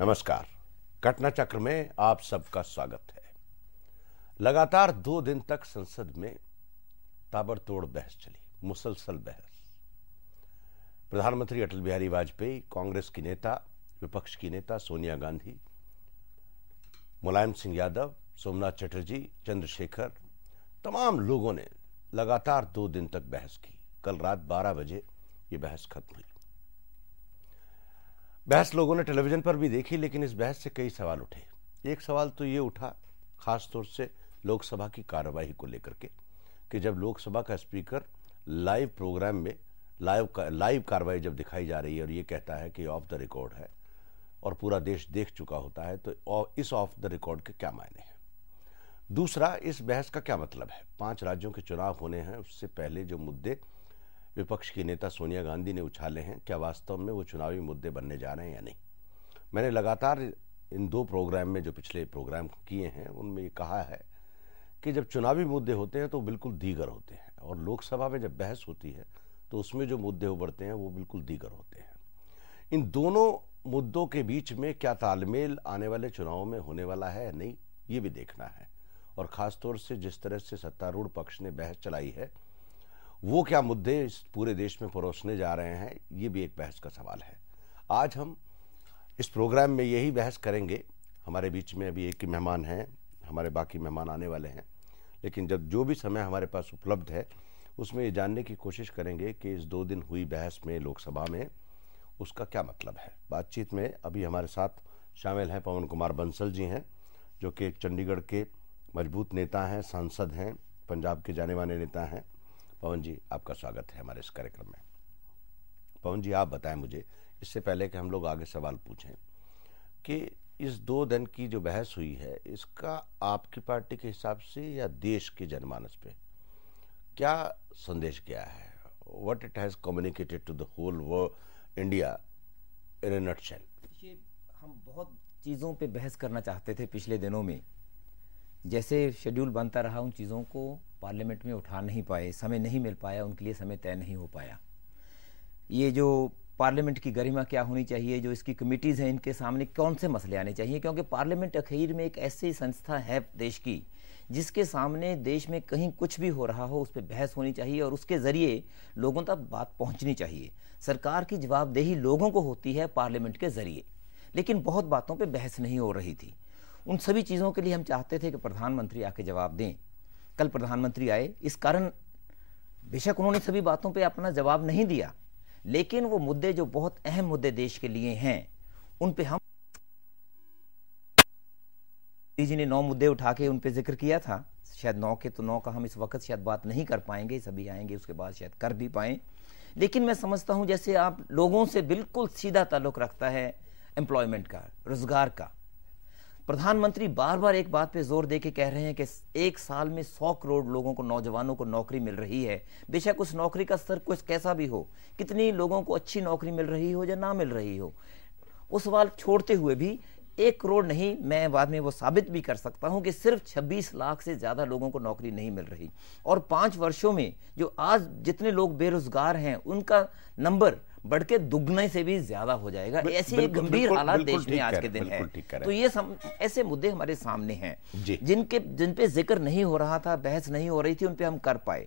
नमस्कार। घटना चक्र में आप सबका स्वागत है। लगातार 2 दिन तक संसद में ताबड़तोड़ बहस चली, मुसलसल बहस। प्रधानमंत्री अटल बिहारी वाजपेयी, कांग्रेस की नेता, विपक्ष की नेता सोनिया गांधी, मुलायम सिंह यादव, सोमनाथ चटर्जी, चंद्रशेखर, तमाम लोगों ने लगातार 2 दिन तक बहस की। कल रात 12 बजे ये बहस खत्म हुई। बहस लोगों ने टेलीविजन पर भी देखी, लेकिन इस बहस से कई सवाल उठे। एक सवाल तो ये उठा, खास तौर से लोकसभा की कार्यवाही को लेकर के, कि जब लोकसभा का स्पीकर लाइव प्रोग्राम में लाइव कार्रवाई जब दिखाई जा रही है और ये कहता है कि ऑफ द रिकॉर्ड है और पूरा देश देख चुका होता है, तो इस ऑफ द रिकॉर्ड के क्या मायने हैं। दूसरा, इस बहस का क्या मतलब है। 5 राज्यों के चुनाव होने हैं, उससे पहले जो मुद्दे विपक्ष की नेता सोनिया गांधी ने उछाले हैं, क्या वास्तव में वो चुनावी मुद्दे बनने जा रहे हैं या नहीं। मैंने लगातार इन 2 प्रोग्राम में, जो पिछले प्रोग्राम किए हैं, उनमें ये कहा है कि जब चुनावी मुद्दे होते हैं तो बिल्कुल दीगर होते हैं, और लोकसभा में जब बहस होती है तो उसमें जो मुद्दे उभरते हैं वो बिल्कुल दीगर होते हैं। इन दोनों मुद्दों के बीच में क्या तालमेल आने वाले चुनाव में होने वाला है या नहीं, ये भी देखना है। और खासतौर से जिस तरह से सत्तारूढ़ पक्ष ने बहस चलाई है, वो क्या मुद्दे इस पूरे देश में परोसने जा रहे हैं, ये भी एक बहस का सवाल है। आज हम इस प्रोग्राम में यही बहस करेंगे। हमारे बीच में अभी एक ही मेहमान हैं, हमारे बाकी मेहमान आने वाले हैं, लेकिन जब जो भी समय हमारे पास उपलब्ध है उसमें ये जानने की कोशिश करेंगे कि इस 2 दिन हुई बहस में लोकसभा में उसका क्या मतलब है। बातचीत में अभी हमारे साथ शामिल हैं पवन कुमार बंसल जी हैं, जो कि एक चंडीगढ़ के मजबूत नेता हैं, सांसद हैं, पंजाब के जाने माने नेता हैं। पवन जी, आपका स्वागत है हमारे इस कार्यक्रम में। पवन जी, आप बताएं मुझे, इससे पहले कि हम लोग आगे सवाल पूछें, कि इस 2 दिन की जो बहस हुई है, इसका आपकी पार्टी के हिसाब से या देश के जनमानस पे क्या संदेश गया है। What it has communicated to the whole world, India in a nutshell. ये हम बहुत चीज़ों पे बहस करना चाहते थे पिछले दिनों में, जैसे शेड्यूल बनता रहा उन चीज़ों को पार्लियामेंट में उठा नहीं पाए, समय नहीं मिल पाया, उनके लिए समय तय नहीं हो पाया। ये जो पार्लियामेंट की गरिमा क्या होनी चाहिए, जो इसकी कमिटीज़ हैं, इनके सामने कौन से मसले आने चाहिए, क्योंकि पार्लियामेंट आखिर में एक ऐसी संस्था है देश की जिसके सामने देश में कहीं कुछ भी हो रहा हो उस पर बहस होनी चाहिए और उसके ज़रिए लोगों तक बात पहुंचनी चाहिए। सरकार की जवाबदेही लोगों को होती है पार्लियामेंट के ज़रिए, लेकिन बहुत बातों पर बहस नहीं हो रही थी। उन सभी चीज़ों के लिए हम चाहते थे कि प्रधानमंत्री आके जवाब दें। कल प्रधानमंत्री आए, इस कारण बेशक उन्होंने सभी बातों पे अपना जवाब नहीं दिया, लेकिन वो मुद्दे जो बहुत अहम मुद्दे देश के लिए हैं उन पे हम जी ने 9 मुद्दे उठा के उन पे जिक्र किया था। शायद 9 के तो 9 का हम इस वक्त शायद बात नहीं कर पाएंगे, सभी आएंगे उसके बाद शायद कर भी पाएं। लेकिन मैं समझता हूं जैसे आप लोगों से बिल्कुल सीधा ताल्लुक रखता है एम्प्लॉयमेंट का, रोजगार का। प्रधानमंत्री बार बार एक बात पे जोर दे के कह रहे हैं कि 1 साल में 100 करोड़ लोगों को, नौजवानों को नौकरी मिल रही है। बेशक उस नौकरी का स्तर कुछ कैसा भी हो, कितनी लोगों को अच्छी नौकरी मिल रही हो या ना मिल रही हो, उस सवाल छोड़ते हुए भी 1 करोड़ नहीं, मैं बाद में वो साबित भी कर सकता हूं कि सिर्फ 26 लाख से ज्यादा लोगों को नौकरी नहीं मिल रही। और 5 वर्षों में जो आज जितने लोग बेरोजगार हैं उनका नंबर बढ़ के दुगने से भी ज्यादा हो जाएगा। ऐसी एक गंभीर हालात देश में आज के दिन है। तो ये ऐसे मुद्दे हमारे सामने हैं जिन पे जिक्र नहीं हो रहा था, बहस नहीं हो रही थी, उन पे हम कर पाए।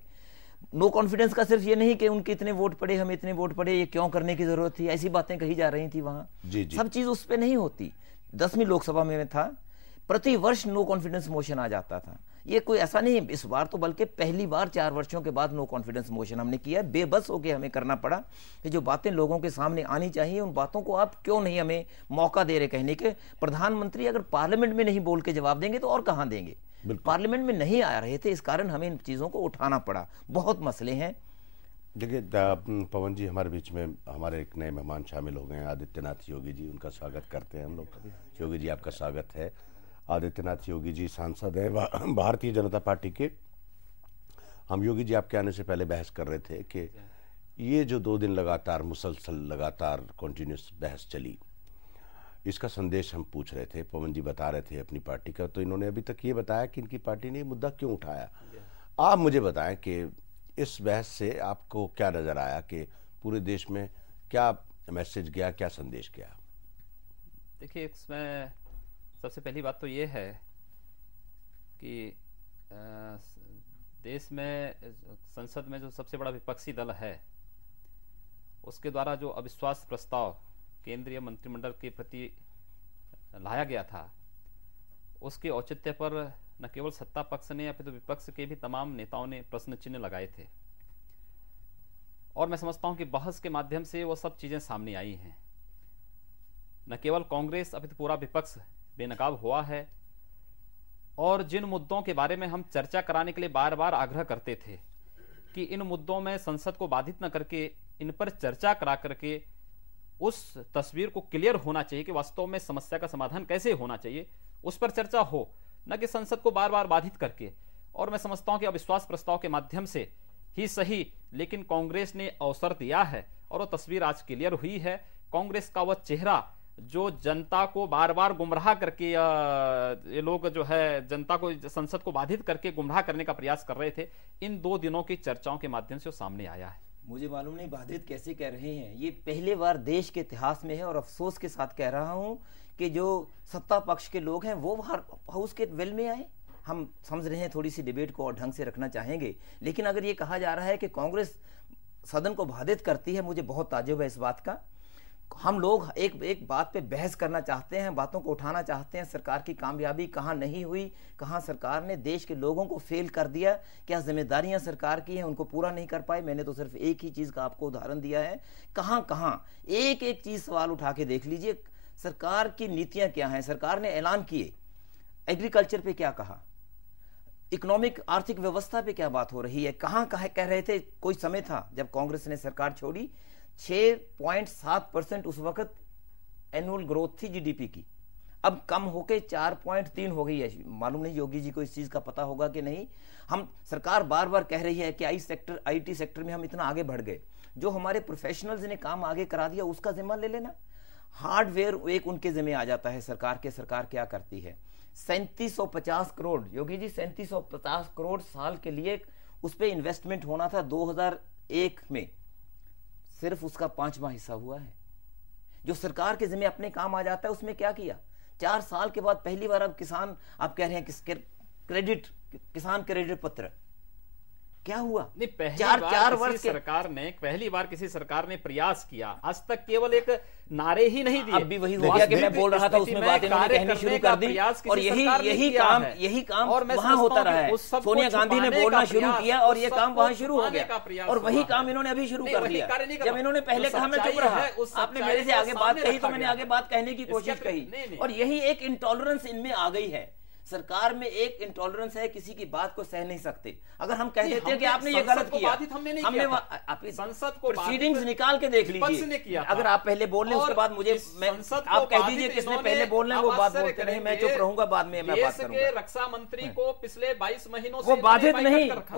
नो कॉन्फिडेंस का सिर्फ ये नहीं कि उनके इतने वोट पड़े, हम इतने वोट पड़े, ये क्यों करने की जरूरत थी, ऐसी बातें कही जा रही थी वहां। सब चीज उस पर नहीं होती। 10वीं लोकसभा में था, प्रति वर्ष नो कॉन्फिडेंस मोशन आ जाता था। ये कोई ऐसा नहीं है इस बार तो, बल्कि पहली बार 4 वर्षों के बाद नो कॉन्फिडेंस मोशन हमने किया। बेबस होकर हमें करना पड़ा कि जो बातें लोगों के सामने आनी चाहिए उन बातों को आप क्यों नहीं हमें मौका दे रहे कहने के। प्रधानमंत्री अगर पार्लियामेंट में नहीं बोल के जवाब देंगे तो और कहां देंगे। पार्लियामेंट में नहीं आ रहे थे, इस कारण हमें इन चीजों को उठाना पड़ा। बहुत मसले हैं। देखिए पवन जी, हमारे बीच में हमारे एक नए मेहमान शामिल हो गए हैं, आदित्यनाथ योगी जी। उनका स्वागत करते हैं हम लोग। योगी जी, आपका स्वागत है। आदित्यनाथ योगी जी सांसद है भारतीय जनता पार्टी के। हम योगी जी आपके आने से पहले बहस कर रहे थे कि ये जो 2 दिन लगातार मुसलसल लगातार कंटिन्यूस बहस चली, इसका संदेश हम पूछ रहे थे। पवन जी बता रहे थे अपनी पार्टी का, तो इन्होंने अभी तक ये बताया कि इनकी पार्टी ने ये मुद्दा क्यों उठाया। आप मुझे बताएं कि इस बहस से आपको क्या नजर आया, कि पूरे देश में क्या मैसेज गया, क्या संदेश गया। देखिए, इसमें सबसे पहली बात तो ये है कि देश में संसद में जो सबसे बड़ा विपक्षी दल है उसके द्वारा जो अविश्वास प्रस्ताव केंद्रीय मंत्रिमंडल के प्रति लाया गया था, उसके औचित्य पर न केवल सत्ता पक्ष ने या फिर तो विपक्ष के भी तमाम नेताओं ने प्रश्न चिन्ह लगाए थे। और मैं समझता हूं कि बहस के माध्यम से वो सब चीजें सामने आई हैं। न केवल कांग्रेस, अभी तो पूरा विपक्ष बेनकाब हुआ है। और जिन मुद्दों के बारे में हम चर्चा कराने के लिए बार बार आग्रह करते थे कि इन मुद्दों में संसद को बाधित न करके इन पर चर्चा करा करके उस तस्वीर को क्लियर होना चाहिए कि वास्तव में समस्या का समाधान कैसे होना चाहिए, उस पर चर्चा हो, न कि संसद को बार बार बाधित करके। और मैं समझता हूं कि अविश्वास प्रस्ताव के माध्यम से ही सही, लेकिन कांग्रेस ने अवसर दिया है और वो तस्वीर आज क्लियर हुई है। कांग्रेस का वह चेहरा जो जनता को बार बार गुमराह करके ये लोग जो है जनता को, संसद को बाधित करके गुमराह करने का प्रयास कर रहे थे, इन 2 दिनों की चर्चाओं के माध्यम से वो सामने आया है। मुझे मालूम नहीं बाधित कैसे कह रहे हैं, ये पहले बार देश के इतिहास में है। और अफसोस के साथ कह रहा हूं कि जो सत्ता पक्ष के लोग हैं वो हाउस के वेल में आए। हम समझ रहे हैं थोड़ी सी डिबेट को और ढंग से रखना चाहेंगे, लेकिन अगर ये कहा जा रहा है कि कांग्रेस सदन को बाधित करती है, मुझे बहुत ताज्जुब है इस बात का। हम लोग एक बात पे बहस करना चाहते हैं, बातों को उठाना चाहते हैं। सरकार की कामयाबी कहाँ नहीं हुई, कहाँ सरकार ने देश के लोगों को फेल कर दिया, क्या जिम्मेदारियां सरकार की हैं उनको पूरा नहीं कर पाई। मैंने तो सिर्फ एक ही चीज का आपको उदाहरण दिया है। कहाँ कहाँ एक एक चीज सवाल उठा के देख लीजिए। सरकार की नीतियां क्या हैं, सरकार ने ऐलान किए, एग्रीकल्चर पे क्या कहा, इकोनॉमिक आर्थिक व्यवस्था पे क्या बात हो रही है, कहाँ कह रहे थे। कोई समय था जब कांग्रेस ने सरकार छोड़ी 6.7% उस वक्त एनुअल ग्रोथ थी जीडीपी की, अब कम होके 4.3 हो गई है। मालूम नहीं योगी जी को इस चीज का पता होगा कि नहीं। हम सरकार बार बार कह रही है कि आईटी सेक्टर में हम इतना आगे बढ़ गए, जो हमारे प्रोफेशनल्स ने काम आगे करा दिया उसका जिम्मा ले लेना। हार्डवेयर एक उनके जिम्मे आ जाता है सरकार के। सरकार क्या करती है, 3750 करोड़ योगी जी, 3750 करोड़ साल के लिए उस पर इन्वेस्टमेंट होना था 2001 में, सिर्फ उसका 5वां हिस्सा हुआ है। जो सरकार के जिम्मे अपने काम आ जाता है उसमें क्या किया। 4 साल के बाद पहली बार अब किसान, आप कह रहे हैं क्रेडिट, किसान क्रेडिट पत्र क्या हुआ। नहीं, चार वर्ष पहली बार किसी सरकार ने प्रयास किया। आज तक केवल एक नारे ही नहीं दिए। अब भी वही हो गया कि मैं बोल रहा था उसमें बात इन्होंने कहनी शुरू कर दी, और यही काम वहां होता रहा है। सोनिया गांधी ने बोलना शुरू किया और ये काम वहां शुरू हो गया, और वही काम इन्होंने अभी शुरू कर दिया। जब इन्होंने पहले कहा मैं चुप रहा, आपने मेरे से आगे बात कही तो मैंने आगे बात कहने की कोशिश कही, और यही एक इंटॉलरेंस इनमें आ गई है। सरकार में एक इंटॉलरेंस है, किसी की बात को सह नहीं सकते। अगर हम कह देते हैं कि आपने ये गलत किया, हमने संसद को प्रोसीडिंग्स निकाल के देख लीजिए। अगर आप पहले बोल लें उसके बाद मुझे आप कह दीजिए किसने पहले बोलना है, वो बात बोलते रहे, मैं चुप रहूंगा, बाद में मैं बात करूंगा। रक्षा मंत्री को पिछले 22 महीनों से वो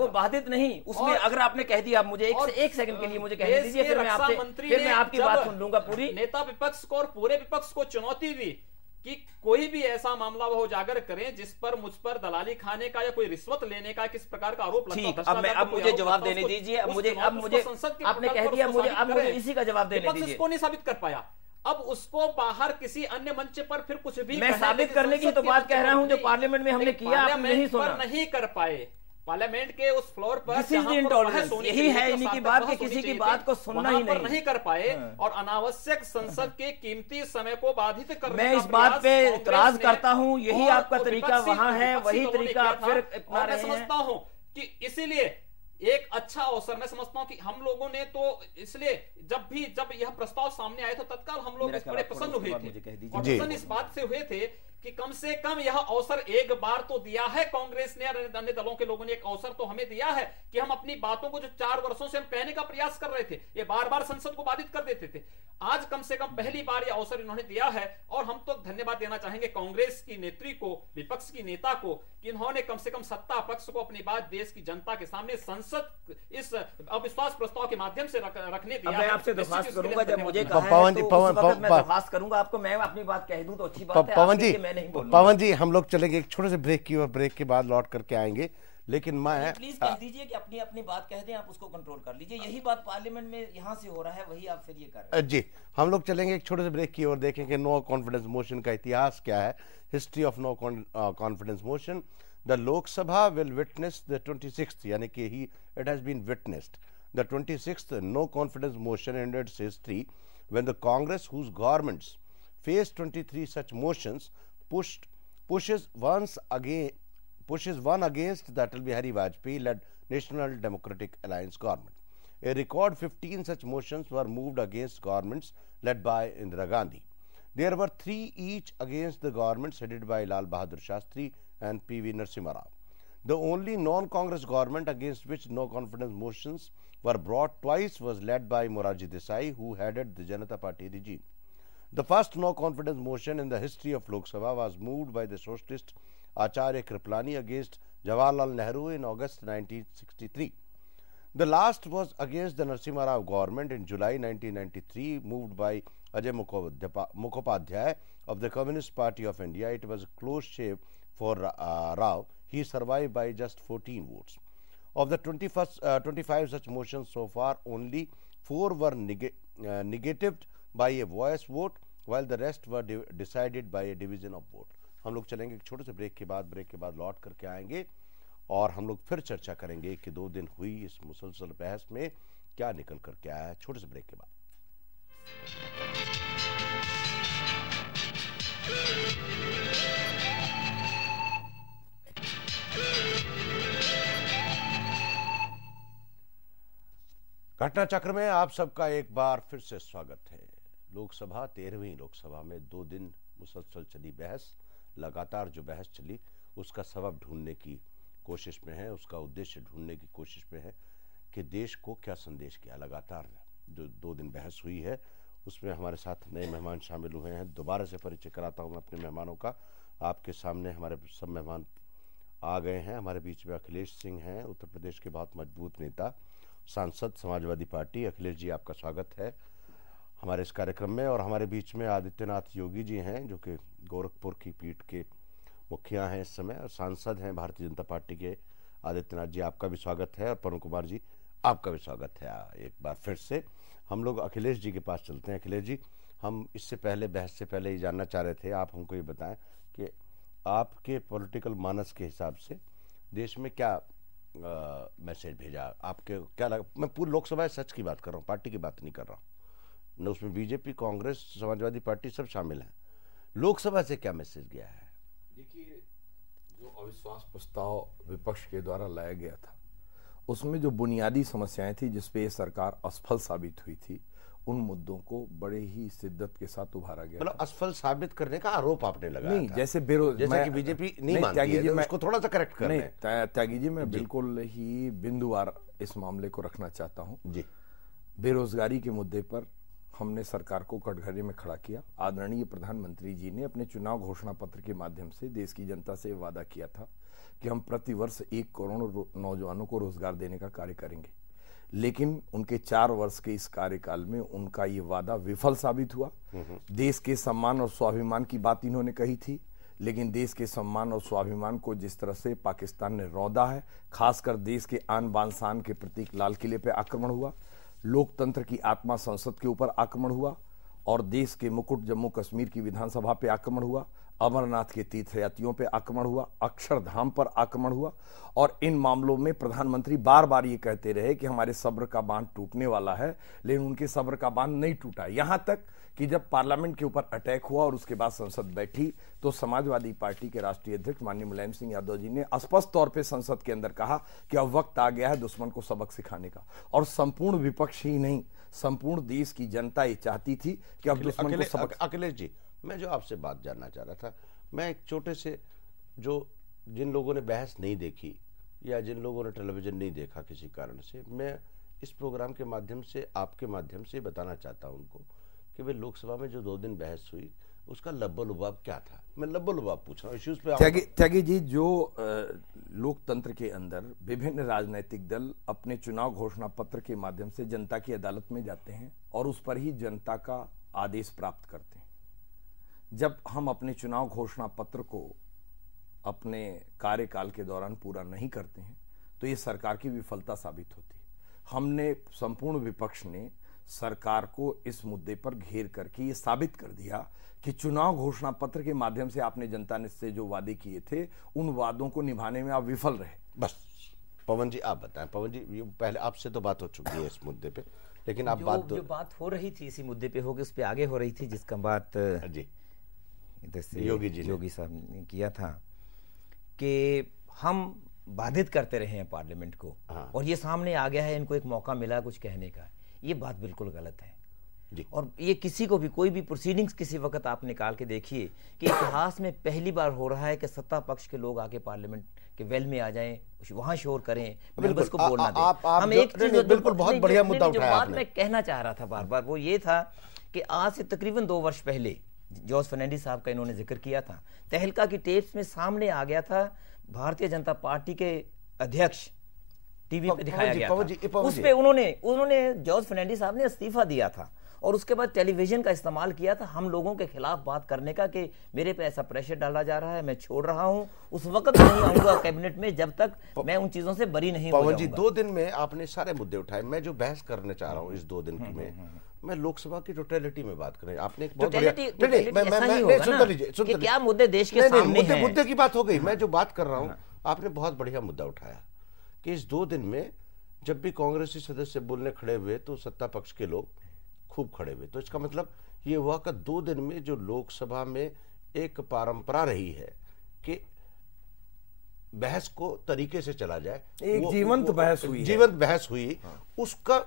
बाधित नहीं उसमें अगर आपने कह दिया, मुझे एक सेकंड के लिए मुझे कहने दीजिए, फिर मैं आपकी बात सुन लूंगा पूरी। नेता विपक्ष को और पूरे विपक्ष को चुनौती दी कि कोई भी ऐसा मामला वो उजागर करें जिस पर मुझ पर दलाली खाने का या कोई रिश्वत लेने का किस प्रकार का आरोप लगता है। अब मुझे जवाब देने दीजिए। अब मुझे आपने कह दिया, मुझे इसी का जवाब देने दीजिए। इसको नहीं साबित कर पाया, अब उसको बाहर किसी अन्य मंच पर फिर कुछ भी मैं साबित करने की तो बात कह रहा हूं जो पार्लियामेंट में हमने किया, आपने नहीं सुना, नहीं कर पाए। पार्लियामेंट के उस फ्लोर पर यही है इनकी बात कि किसी की बात को सुनना ही नहीं कर पाए, और अनावश्यक संसद के कीमती समय को बाधित करने मैं इस बात पे इतराज करता हूं। यही आपका तरीका वहां है, वही तरीका आप फिर अपना रहे हैं। मैं समझता हूं कि इसीलिए एक अच्छा अवसर, मैं समझता हूं कि हम लोगों ने तो इसलिए जब यह प्रस्ताव सामने आया तो तत्काल हम लोग बड़े प्रसन्न हुए थे, और प्रसन्न इस बात से हुए थे कि कम से कम यह अवसर एक बार तो दिया है कांग्रेस ने, अन्य दलों के लोगों ने एक अवसर तो हमें दिया है कि हम अपनी बातों को जो 4 वर्षों से हम कहने का प्रयास कर रहे थे, ये बार बार संसद को बाधित कर देते थे। आज कम से कम पहली बार यह अवसर इन्होंने दिया है, और हम तो धन्यवाद देना चाहेंगे कांग्रेस की नेत्री को, विपक्ष की नेता को, कि इन्होंने कम से कम सत्ता पक्ष को अपनी बात देश की जनता के सामने संसद इस अविश्वास प्रस्ताव के माध्यम से रखने दिया। मैं आपसे दरख्वास्त करूंगा, जब मुझे कहा है तो मैं दरख्वास्त करूंगा आपको, मैं अपनी बात कह दूं तो अच्छी बात है। पवन जी हम लोग चलेंगे एक छोटे से ब्रेक की, और ब्रेक के बाद लौट करके आएंगे। लेकिन मैं प्लीज कह दीजिए कि अपनी अपनी बात कह दें, आप उसको कंट्रोल कर लीजिए। यही बात पार्लियामेंट में यहाँ से हो रहा है, वही आप फिर ये कर रहे हैं। जी, हम लोग चलेंगे एक छोटे से ब्रेक की ओर, देखेंगे नो कॉन्फिडेंस मोशन का इतिहास क्या है, history of no confidence motion. The Lok Sabha will witness the 26th, यानी कि it has been witnessed the 26th no confidence motion in its history, when the Congress, whose governments faced 23 such motions, pushes one against the Atal Bihari Vajpayee led National Democratic Alliance government. A record 15 such motions were moved against governments led by Indira Gandhi. There were 3 each against the governments headed by Lal Bahadur Shastri and P.V. Narasimha Rao. The only non-Congress government against which no confidence motions were brought twice was led by Morarji Desai, who headed the Janata Party regime. The first no confidence motion in the history of Lok Sabha was moved by the socialist Acharya Kripalani against Jawaharlal Nehru in August 1963. The last was against the Narasimha Rao government in July 1993, moved by Ajay Mukhopadhyay of the Communist Party of India. It was a close shave for Rao. He survived by just 14 votes. Of the 25 such motions so far, only 4 were negatived by a voice vote, while the rest were decided by a division of vote. हम लोग चलेंगे एक छोटे से break के बाद लौट करके आएंगे और हम लोग फिर चर्चा करेंगे कि 2 दिन हुई इस मुसलसल बहस में क्या निकल करके आया है। छोटे से ब्रेक के बाद घटना चक्र में आप सबका एक बार फिर से स्वागत है। लोकसभा 13वीं लोकसभा में 2 दिन मुसलसल चली बहस। लगातार जो बहस चली उसका सबब ढूंढने की कोशिश में है, उसका उद्देश्य ढूंढने की कोशिश में है कि देश को क्या संदेश किया। लगातार जो 2 दिन बहस हुई है उसमें हमारे साथ नए मेहमान शामिल हुए हैं। दोबारा से परिचय कराता हूं अपने मेहमानों का। आपके सामने हमारे सब मेहमान आ गए हैं। हमारे बीच में अखिलेश सिंह हैं, उत्तर प्रदेश के बहुत मजबूत नेता, सांसद, समाजवादी पार्टी। अखिलेश जी, आपका स्वागत है हमारे इस कार्यक्रम में। और हमारे बीच में आदित्यनाथ योगी जी हैं, जो कि गोरखपुर की पीठ के मुखिया हैं इस समय और सांसद हैं भारतीय जनता पार्टी के। आदित्यनाथ जी, आपका भी स्वागत है। और पवन कुमार जी, आपका भी स्वागत है एक बार फिर से। हम लोग अखिलेश जी के पास चलते हैं। अखिलेश जी, हम इससे पहले, बहस से पहले ये जानना चाह रहे थे, आप हमको ये बताएं कि आपके पॉलिटिकल मानस के हिसाब से देश में क्या मैसेज भेजा, आपके क्या लगा? मैं पूरी लोकसभा सच की बात कर रहा हूँ, पार्टी की बात नहीं कर रहा हूँ। न उसमें बीजेपी, कांग्रेस, समाजवादी पार्टी सब शामिल हैं। लोकसभा से क्या मैसेज गया है? देखिए, जो अविश्वास प्रस्ताव विपक्ष के द्वारा लाया गया था उसमें जो बुनियादी समस्याएं थी जिसपे ये सरकार असफल साबित हुई थी, उन मुद्दों को बड़े ही शिद्दत के साथ उभारा गया। मतलब असफल साबित करने का आरोप आपने लगाया नहीं, था। जैसे कि बीजेपी नहीं मानती है, तो उसको थोड़ा सा करेक्ट कर लें। त्यागी जी, मैं बिल्कुल ही बिंदुवार इस मामले को रखना चाहता हूं। जी, बेरोजगारी के मुद्दे पर हमने सरकार को कटघरे में खड़ा किया। आदरणीय प्रधानमंत्री जी ने अपने चुनाव घोषणा पत्र के माध्यम से देश की जनता से वादा किया था कि हम प्रतिवर्ष 1 करोड़ नौजवानों को रोजगार देने का कार्य करेंगे। लेकिन उनके 4 वर्ष के इस कार्यकाल में उनका ये वादा विफल साबित हुआ। देश के सम्मान और स्वाभिमान की बात इन्होंने कही थी, लेकिन देश के सम्मान और स्वाभिमान को जिस तरह से पाकिस्तान ने रौंदा है, खासकर देश के आन बान शान के प्रतीक लाल किले पे आक्रमण हुआ, लोकतंत्र की आत्मा संसद के ऊपर आक्रमण हुआ और देश के मुकुट जम्मू कश्मीर की विधानसभा पे आक्रमण हुआ, अमरनाथ के तीर्थयात्रियों पे आक्रमण हुआ, अक्षरधाम पर आक्रमण हुआ। और इन मामलों में प्रधानमंत्री बार बार ये कहते रहे कि हमारे सब्र का बांध टूटने वाला है, लेकिन उनके सब्र का बांध नहीं टूटा। यहां तक कि जब पार्लियामेंट के ऊपर अटैक हुआ और उसके बाद संसद बैठी तो समाजवादी पार्टी के राष्ट्रीय अध्यक्ष माननीय मुलायम सिंह यादव जी ने स्पष्ट तौर पे संसद के अंदर कहा कि अब वक्त आ गया है दुश्मन को सबक सिखाने का। और संपूर्ण विपक्ष ही नहीं, संपूर्ण देश की जनता ये चाहती थी कि अब दुश्मन को सबक। अखिलेश जी, मैं जो आपसे बात जानना चाह रहा था, मैं एक छोटे से, जो जिन लोगों ने बहस नहीं देखी या जिन लोगों ने टेलीविजन नहीं देखा किसी कारण से, मैं इस प्रोग्राम के माध्यम से, आपके माध्यम से बताना चाहता हूं उनको कि भाई लोकसभा में जो 2 दिन बहस हुई उसका लब्बो लुबाब क्या था। मैं लब्बो लुबाब पूछ रहा हूँ इश्यूज पे। त्यागी जी, जो लोकतंत्र के अंदर विभिन्न राजनीतिक दल अपने चुनाव घोषणा पत्र के माध्यम से जनता की अदालत में जाते हैं और उस पर ही जनता का आदेश प्राप्त करते हैं। जब हम अपने चुनाव घोषणा पत्र को अपने कार्यकाल के दौरान पूरा नहीं करते हैं तो ये सरकार की विफलता साबित होती है। हमने संपूर्ण विपक्ष ने सरकार को इस मुद्दे पर घेर करके ये साबित कर दिया कि चुनाव घोषणा पत्र के माध्यम से आपने जनता ने से जो वादे किए थे उन वादों को निभाने में आप विफल रहे। बस पवन जी आप बताएं। पवन जी, ये पहले आपसे तो बात हो चुकी है इस मुद्दे पे, लेकिन आप जो बात हो रही थी इसी मुद्दे पे हो गई, उस पे आगे हो रही थी, जिसका बात जी इधर से योगी साहब ने किया था कि हम बाधित करते रहे हैं पार्लियामेंट को, और ये सामने आ गया है, इनको एक मौका मिला कुछ कहने का। ये बात बिल्कुल गलत है जी। और ये किसी को भी कोई भी प्रोसीडिंग्स किसी वक्त आप निकाल के देखिए कि इतिहास में पहली बार हो रहा है कि सत्ता पक्ष के लोग आके पार्लियामेंट के वेल में आ जाएं, वहां शोर करें, मेंबर्स को बोलना दें। हम एक चीज बिल्कुल बहुत बढ़िया मुद्दा उठाया आपने। मैं कहना चाह रहा था बार बार वो ये था कि आज से तकरीबन 2 वर्ष पहले जॉर्ज फर्नांडिस साहब का इन्होंने जिक्र किया था, तहलका की टेप्स में सामने आ गया था, भारतीय जनता पार्टी के अध्यक्ष टीवी पे दिखाया गया था, उस पे उन्होंने जॉर्ज फर्नांडिस साहब ने इस्तीफा दिया था और उसके बाद टेलीविजन का इस्तेमाल किया था हम लोगों के खिलाफ बात करने का कि मेरे पे ऐसा प्रेशर डाला जा रहा है, मैं छोड़ रहा हूं, उस वक्त नहीं आऊंगा कैबिनेट में जब तक मैं उन चीजों से बरी नहीं हो जाऊंगा। पवन जी 2 दिन में आपने सारे मुद्दे उठाए। मैं जो बहस करने चाह रहा हूं इस 2 दिन की में मैं लोकसभा की टोटलिटी में बात करें। आपने एक बहुत बढ़िया क्या मुद्दे देश के सामने हैं। मुद्दे की बात हो गई। मैं जो बात कर रहा हूं, आपने बहुत बढ़िया मुद्दा उठाया कि इस 2 दिन में जब भी कांग्रेसी सदस्य बोलने खड़े हुए तो सत्ता पक्ष के लोग खूब खड़े हुए। तो इसका मतलब ये हुआ कि 2 दिन में जो लोकसभा में एक परंपरा रही है कि बहस को तरीके से चला जाए, एक जीवंत बहस हुई,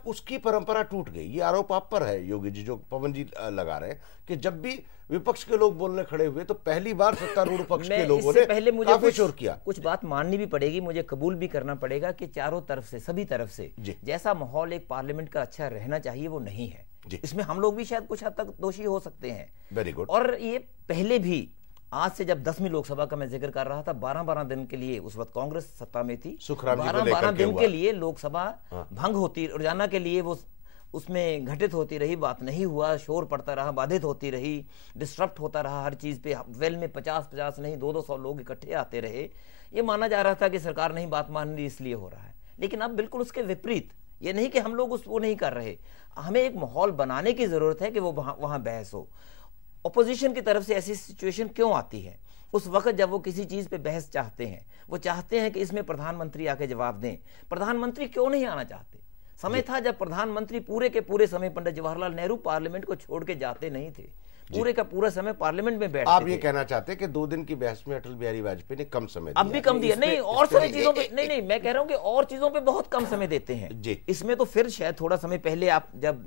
उसकी परंपरा टूट गई। ये आरोप आप पर है योगी जी, जो पवन जी लगा रहे हैं कि जब भी विपक्ष के लोग बोलने खड़े हुए तो पहली बार सत्तारूढ़ पक्ष के लोगों ने पहले मुझे काफी शोर किया। कुछ बात माननी भी पड़ेगी, मुझे कबूल भी करना पड़ेगा कि चारों तरफ से, सभी तरफ से जैसा माहौल एक पार्लियामेंट का अच्छा रहना चाहिए वो नहीं है। इसमें हम लोग भी शायद कुछ हद तक दोषी हो सकते हैं। Very good. और ये पहले भी, आज से जब 10वीं लोकसभा का मैं जिक्र कर रहा था, 12-12 दिन के लिए उस वक्त कांग्रेस सत्ता में थी, 12-12 दिन के लिए लोकसभा भंग होती, रोजाना के लिए वो उसमें घटित होती रही, बात नहीं हुआ, शोर पड़ता रहा, बाधित होती रही, डिस्टर्ब होता रहा हर चीज पे। वेल में 50-50 नहीं 200 लोग इकट्ठे आते रहे। ये माना जा रहा था कि सरकार नहीं बात मान रही इसलिए हो रहा है, लेकिन अब बिल्कुल उसके विपरीत। ये नहीं कि हम लोग वो नहीं कर रहे, हमें एक माहौल बनाने की जरूरत है कि वो वहां बहस हो। ऑपोजिशन की तरफ से ऐसी सिचुएशन क्यों आती है उस वक्त जब वो किसी चीज पे बहस चाहते हैं, वो चाहते हैं कि इसमें प्रधानमंत्री आके जवाब दें। प्रधानमंत्री क्यों नहीं आना चाहते? समय था जब प्रधानमंत्री पूरे के पूरे समय, पंडित जवाहरलाल नेहरू पार्लियामेंट को छोड़ के जाते नहीं थे, पूरे का पूरा समय पार्लियामेंट में बैठते। आप ये कहना चाहते हैं कि 2 दिन की बहस में अटल बिहारी वाजपेयी ने कम समय दिया? अब भी कम दिया नहीं, और सारी चीजों पे नहीं, मैं कह रहा हूं कि और चीजों पे बहुत कम समय देते हैं जी। इसमें तो फिर शायद थोड़ा समय पहले, आप जब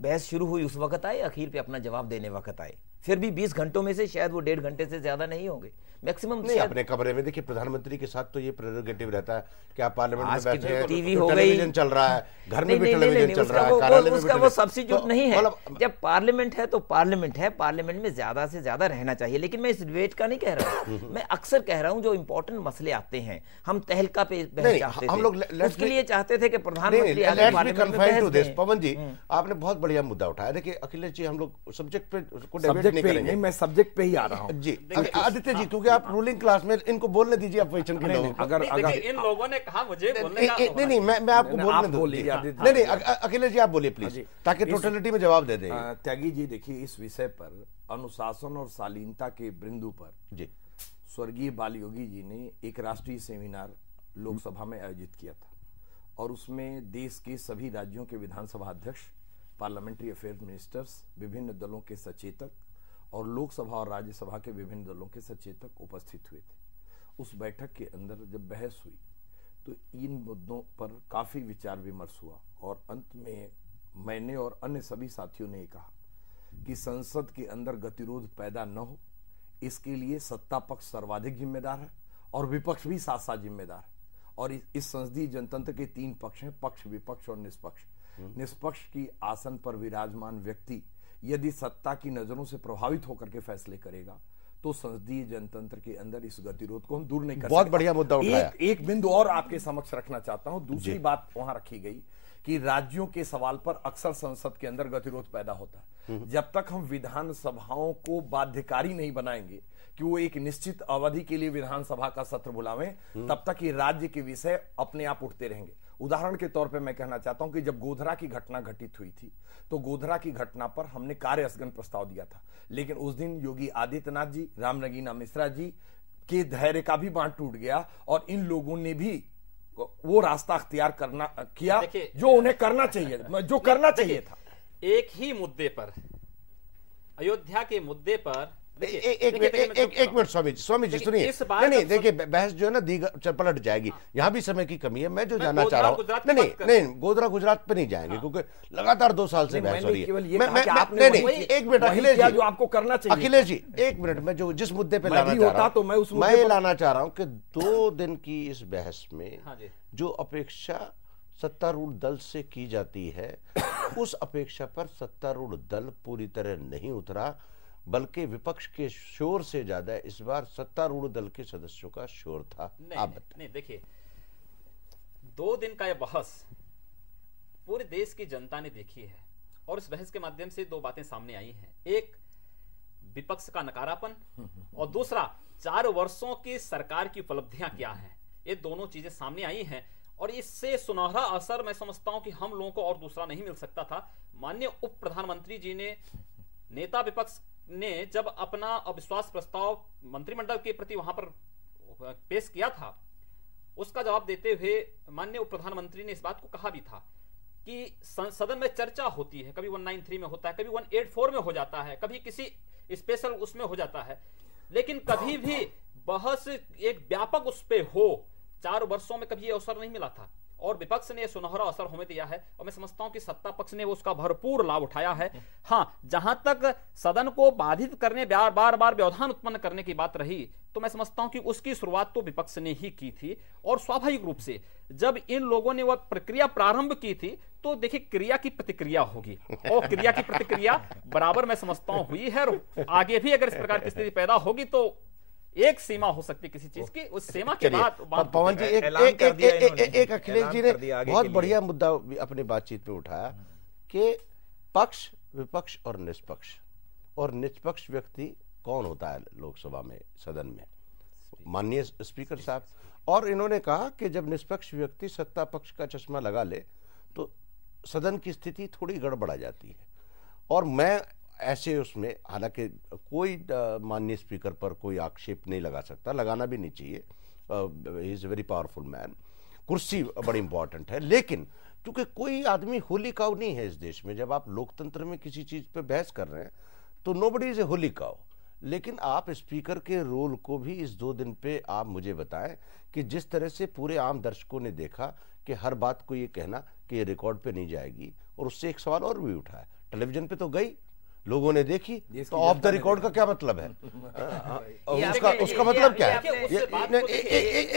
बहस शुरू हुई उस वक्त आए, आखिर पे अपना जवाब देने वक्त आए, फिर भी 20 घंटों में से शायद वो 1.5 घंटे से ज्यादा नहीं होंगे मैक्सिमम। नहीं, अपने कमरे में देखिए, प्रधानमंत्री के साथ तो ये प्रेरोगेटिव रहता है कि आप पार्लियामेंट में बैठे हैं, टीवी हो गई, टेलीविजन चल रहा है, घर में भी टेलीविजन चल रहा है, कार्यालय में उसका वो सब्स्टिट्यूट नहीं है। जब पार्लियामेंट है तो पार्लियामेंट है, पार्लियामेंट में ज्यादा से ज्यादा रहना चाहिए। लेकिन मैं इस डिबेट का नहीं कह रहा हूँ, मैं अक्सर कह रहा हूँ जो इंपॉर्टेंट मसले आते हैं, हम तहलका पे बहस चाहते थे, उसके लिए चाहते थे कि प्रधानमंत्री आगे पार्लियामेंट में बहस दें। पवन जी, आपने बहुत बढ़िया मुद्दा उठाया। देखिए अखिलेश जी, हम लोग सब्जेक्ट पे को डिबेट नहीं करेंगे, मैं सब्जेक्ट पे ही आ रहा हूँ जी। आदित्य जी, क्योंकि आप रूलिंग क्लास में, इनको बोलने दीजिए अपोजिशन के लोगों को। अगर इन लोगों ने कहा मुझे बोलने का, नहीं, मैं आपको बोलने दूंगा। नहीं, अखिलेश जी आप बोलिए प्लीज, ताकि टोटलिटी में जवाब दे दें। त्यागी जी, देखिए इस विषय पर, अनुशासन और शालीनता के बिंदु पर जी, स्वर्गीय बाल योगी जी ने एक राष्ट्रीय सेमिनार लोकसभा में आयोजित किया था, और उसमें देश के सभी राज्यों के विधानसभा अध्यक्ष, पार्लियामेंट्री अफेयर मिनिस्टर्स, विभिन्न दलों के सचेतक और लोकसभा और राज्यसभा के विभिन्न दलों के सचेतक उपस्थित हुए थे। उस बैठक के अंदर जब बहस हुई तो इन मुद्दों पर काफी विचार विमर्श हुआ, और अंत में मैंने और अन्य सभी साथियों ने कहा कि संसद के अंदर गतिरोध पैदा न हो, इसके लिए सत्ता पक्ष सर्वाधिक जिम्मेदार है और विपक्ष भी साथ साथ जिम्मेदार है। और इस संसदीय जनतंत्र के 3 पक्ष हैं, पक्ष, विपक्ष और निष्पक्ष। निष्पक्ष की आसन पर विराजमान व्यक्ति यदि सत्ता की नजरों से प्रभावित होकर के फैसले करेगा तो संसदीय जनतंत्र के अंदर इस गतिरोध को हम दूर नहीं कर सकते। बहुत बढ़िया मुद्दा उठाया। एक बिंदु और आपके समक्ष रखना चाहता हूं। दूसरी बात वहां रखी गई कि राज्यों के सवाल पर अक्सर संसद के अंदर गतिरोध पैदा होता है। जब तक हम विधानसभाओं को बाध्यकारी नहीं बनाएंगे कि वो एक निश्चित अवधि के लिए विधानसभा का सत्र बुलावें, तब तक ये राज्य के विषय अपने आप उठते रहेंगे। उदाहरण के तौर पे मैं कहना चाहता हूं कि जब गोधरा की घटना घटित हुई थी, तो गोधरा की घटना पर हमने कार्य स्थगन प्रस्ताव दिया था, लेकिन उस दिन योगी आदित्यनाथ जी, राम रहीना मिश्रा जी के धैर्य का भी बांध टूट गया और इन लोगों ने भी वो रास्ता अख्तियार किया जो उन्हें करना चाहिए, जो करना चाहिए था। एक ही मुद्दे पर, अयोध्या के मुद्दे पर एक मिनट स्वामी जी सुनिए। नहीं देखिए, बहस जो है ना पलट जाएगी, यहाँ भी समय की कमी है। मैं जो जानना चाह रहा हूँ, नहीं गोधरा गुजरात पे नहीं जाएंगे, क्योंकि लगातार 2 साल से बहस हो रही है। एक मिनट अखिलेश जी, जो आपको करना चाहिए। अखिलेश जी एक मिनट, मैं जो जिस मुद्दे पे लाना चाह रहा हूँ, मैं लाना चाह रहा हूँ कि 2 दिन की इस बहस में जो अपेक्षा सत्तारूढ़ दल से की जाती है, उस अपेक्षा पर सत्तारूढ़ दल पूरी तरह नहीं उतरा, बल्कि विपक्ष के शोर से ज्यादा इस बार सत्तारूढ़ दल के सदस्यों का शोर था। आप नहीं देखिए, 2 दिन का यह बहस पूरे देश की जनता ने देखी है और इस बहस के माध्यम से 2 बातें सामने आई हैं। एक, विपक्ष का नकारापन, और दूसरा 4 वर्षों की सरकार की उपलब्धियां क्या हैं। ये दोनों चीजें सामने आई हैं और इससे सुनहरा असर मैं समझता हूं कि हम लोगों को और दूसरा नहीं मिल सकता था। माननीय उप प्रधानमंत्री जी ने, नेता विपक्ष ने जब अपना अविश्वास प्रस्ताव मंत्रिमंडल के प्रति वहां पर पेश किया था, उसका जवाब देते हुए माननीय उप प्रधानमंत्री ने इस बात को कहा भी था कि सदन में चर्चा होती है, कभी 193 में होता है, कभी 184 में हो जाता है, कभी किसी स्पेशल उसमें हो जाता है, लेकिन कभी भी बहस एक व्यापक उस पे हो, 4 वर्षों में कभी ये अवसर नहीं मिला था और विपक्ष ने सुनहरा असर होने दिया है और मैं समझता हूं कि सत्ता पक्ष ने उसका भरपूर लाभ उठाया है। हां, जहां तक सदन को बाधित करने, बार बार व्यवधान उत्पन्न करने की बात रही, तो मैं समझता हूं कि उसकी शुरुआत तो विपक्ष ने ही की थी और स्वाभाविक रूप से जब इन लोगों ने वह प्रक्रिया प्रारंभ की थी, तो देखिए क्रिया की प्रतिक्रिया होगी और क्रिया की प्रतिक्रिया बराबर मैं समझता हूं हुई है और आगे भी अगर इस प्रकार की स्थिति पैदा होगी तो एक सीमा हो सकती किसी चीज की, उस सीमा के बाद पवन जी एक अखिलेश जी ने बहुत बढ़िया मुद्दा अपनी बातचीत में उठाया कि पक्ष, विपक्ष और निष्पक्ष व्यक्ति कौन होता है लोकसभा में, सदन में, माननीय स्पीकर साहब। और इन्होंने कहा कि जब निष्पक्ष व्यक्ति सत्ता पक्ष का चश्मा लगा ले तो सदन की स्थिति थोड़ी गड़बड़ा जाती है। और मैं ऐसे उसमें, हालांकि कोई माननीय स्पीकर पर कोई आक्षेप नहीं लगा सकता, लगाना भी नहीं चाहिए, he is a very powerful man, कुर्सी बड़ी इंपॉर्टेंट है, लेकिन क्योंकि कोई आदमी होली काऊ नहीं है इस देश में। जब आप लोकतंत्र में किसी चीज पे बहस कर रहे हैं तो नोबडी इज ए होली काऊ। लेकिन आप स्पीकर के रोल को भी इस 2 दिन पे आप मुझे बताएं कि जिस तरह से पूरे आम दर्शकों ने देखा कि हर बात को ये कहना कि ये रिकॉर्ड पे नहीं जाएगी, और उससे एक सवाल और भी उठा है, टेलीविजन पे तो गई, लोगों ने देखी, तो ऑफ द रिकॉर्ड का क्या मतलब है? उसका मतलब क्या है?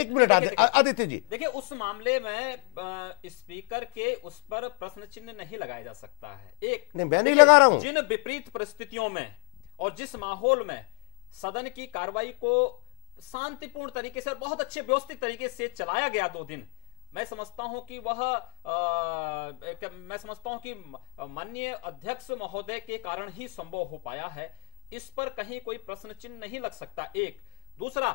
एक मिनट आदित्य जी, देखिए उस मामले में स्पीकर के उस पर प्रश्न चिन्ह नहीं लगाया जा सकता है। एक नहीं, मैं नहीं लगा रहा हूं। जिन विपरीत परिस्थितियों में और जिस माहौल में सदन की कार्रवाई को शांतिपूर्ण तरीके से, बहुत अच्छे व्यवस्थित तरीके से चलाया गया 2 दिन, मैं समझता हूं कि माननीय अध्यक्ष महोदय के कारण ही संभव हो पाया है। इस पर कहीं कोई प्रश्न चिन्ह नहीं लग सकता। एक, दूसरा,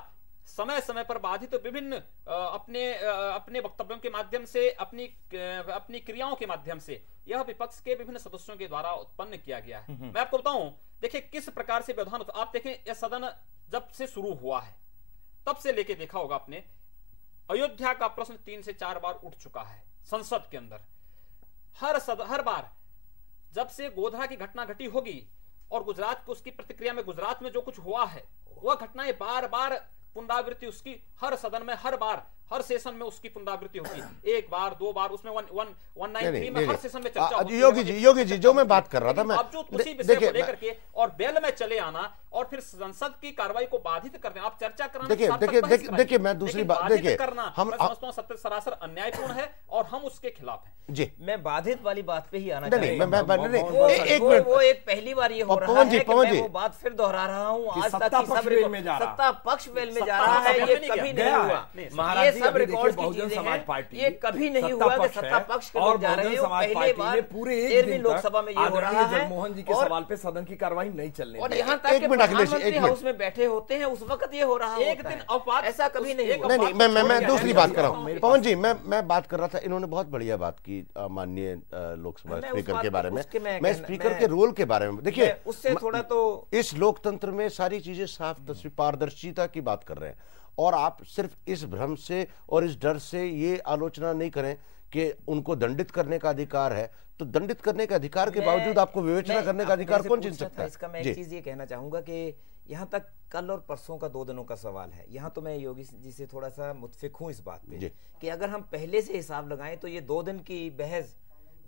समय समय पर बाधित विभिन्न अपने वक्तव्यों के माध्यम से, अपनी क्रियाओं के माध्यम से यह विपक्ष के विभिन्न सदस्यों के द्वारा उत्पन्न किया गया है। मैं आपको बताऊं, देखिए किस प्रकार से व्यवधान, आप देखें यह सदन जब से शुरू हुआ है तब से लेके देखा होगा आपने, अयोध्या का प्रश्न 3 से 4 बार उठ चुका है संसद के अंदर। हर बार जब से गोधरा की घटना घटी होगी और गुजरात को, उसकी प्रतिक्रिया में गुजरात में जो कुछ हुआ है, वह घटनाएं बार बार पुनरावृत्ति, उसकी हर सदन में, हर बार, हर सेशन में उसकी पुनरावृत्ति होगी। 1 बार 2 बार, उसमें 193 में हर सेशन में चर्चा होती है। योगी जी जो मैं बात कर रहा था, मैं उसी विषय को लेकर के और बेल में चले आना और फिर संसद की कार्रवाई को बाधित करना, आप चर्चा कराना। देखिए मैं दूसरी बात, देखिए करना हम समझता हूं सत्य सरासर अन्यायपूर्ण है और हम उसके खिलाफ हैं। जी, मैं बाधित वाली बात पे ही आना चाहूंगा। वो एक पहली बार ये हो रहा है कि मैं वो बात फिर दोहरा रहा हूं, आज तक सत्ता पक्ष वेल में जा रहा है, ये कभी नहीं हुआ। जी, सब अभी देखिए, रिकॉर्ड की बहुजन चीजें समाज हैं। पार्टी ये कभी नहीं सत्ता हुआ कि पक्ष सत्ता है, पक्ष के और लोग जा रहे बहुजन हो। समाज पहले पार्टी बार ने पूरे एक 13वीं दिन लोकसभा में ये हो आदरणीय रहा है जगमोहन जी के और सवाल पे सदन की कार्रवाई नहीं चलने और दी। यहाँ तक एक कि मिनट अखिलेश जी, प्रधानमंत्री एक मिनट। हाउस में बैठे होते हैं, उस वक्त ये हो रहा एक होता दिन है। अवपात ऐसा कभी नहीं एक हुआ। नहीं नहीं, मैं दूसरी बात कर रहा हूँ। मेरे पवन पास- जी, मैं बात कर रहा था, इन्होंने बहुत बढ़िया बात की माननीय लोकसभा मैं उस स्पीकर बात के बारे में। उसके मैं मैं कहना- स्पीकर मैं- के रोल के बारे में, देखिए मैं उससे थोड़ा तो इस लोकतंत्र में सारी चीजें साफ तस्वीर, पारदर्शिता की बात कर रहे हैं, और आप सिर्फ इस भ्रम से और इस डर से ये आलोचना नहीं करें कि उनको दंडित करने का अधिकार है, तो दंडित करने के अधिकार के बावजूद आपको विवेचना करने का अधिकार कौन छीन सकता है? इसका मैं जी। एक चीज ये कहना चाहूंगा कि यहाँ तक कल और परसों का 2 दिनों का सवाल है। यहाँ तो मैं योगी जी से थोड़ा सा मुत्फिक हूँ इस बात पे जी। कि अगर हम पहले से हिसाब लगाएं तो ये 2 दिन की बहस,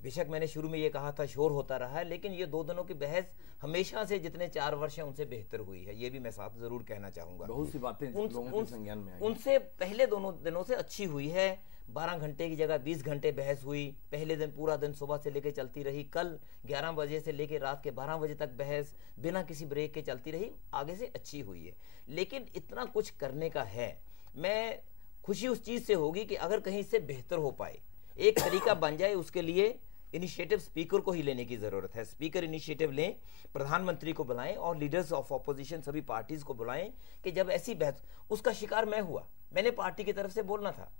बेशक मैंने शुरू में ये कहा था शोर होता रहा है, लेकिन ये 2 दिनों की बहस हमेशा से जितने 4 वर्ष हैं उनसे बेहतर हुई है, ये भी मैं साथ जरूर कहना चाहूंगा। बहुत सी बातें लोगों के संज्ञान में आई। उनसे पहले दोनों दिनों से अच्छी हुई है। 12 घंटे की जगह 20 घंटे बहस हुई। पहले दिन पूरा दिन सुबह से लेकर चलती रही, कल 11 बजे से लेकर रात के 12 बजे तक बहस बिना किसी ब्रेक के चलती रही, आगे से अच्छी हुई है। लेकिन इतना कुछ करने का है, मैं खुशी उस चीज से होगी कि अगर कहीं से बेहतर हो पाए, एक तरीका बन जाए, उसके लिए इनिशिएटिव स्पीकर को ही लेने की जरूरत है। स्पीकर इनिशिएटिव लें, प्रधानमंत्री को बुलाएं और लीडर्स ऑफ ऑपोजिशन सभी पार्टीज को बुलाएं कि जब ऐसी बहस, उसका शिकार मैं हुआ, मैंने पार्टी की तरफ से बोलना था,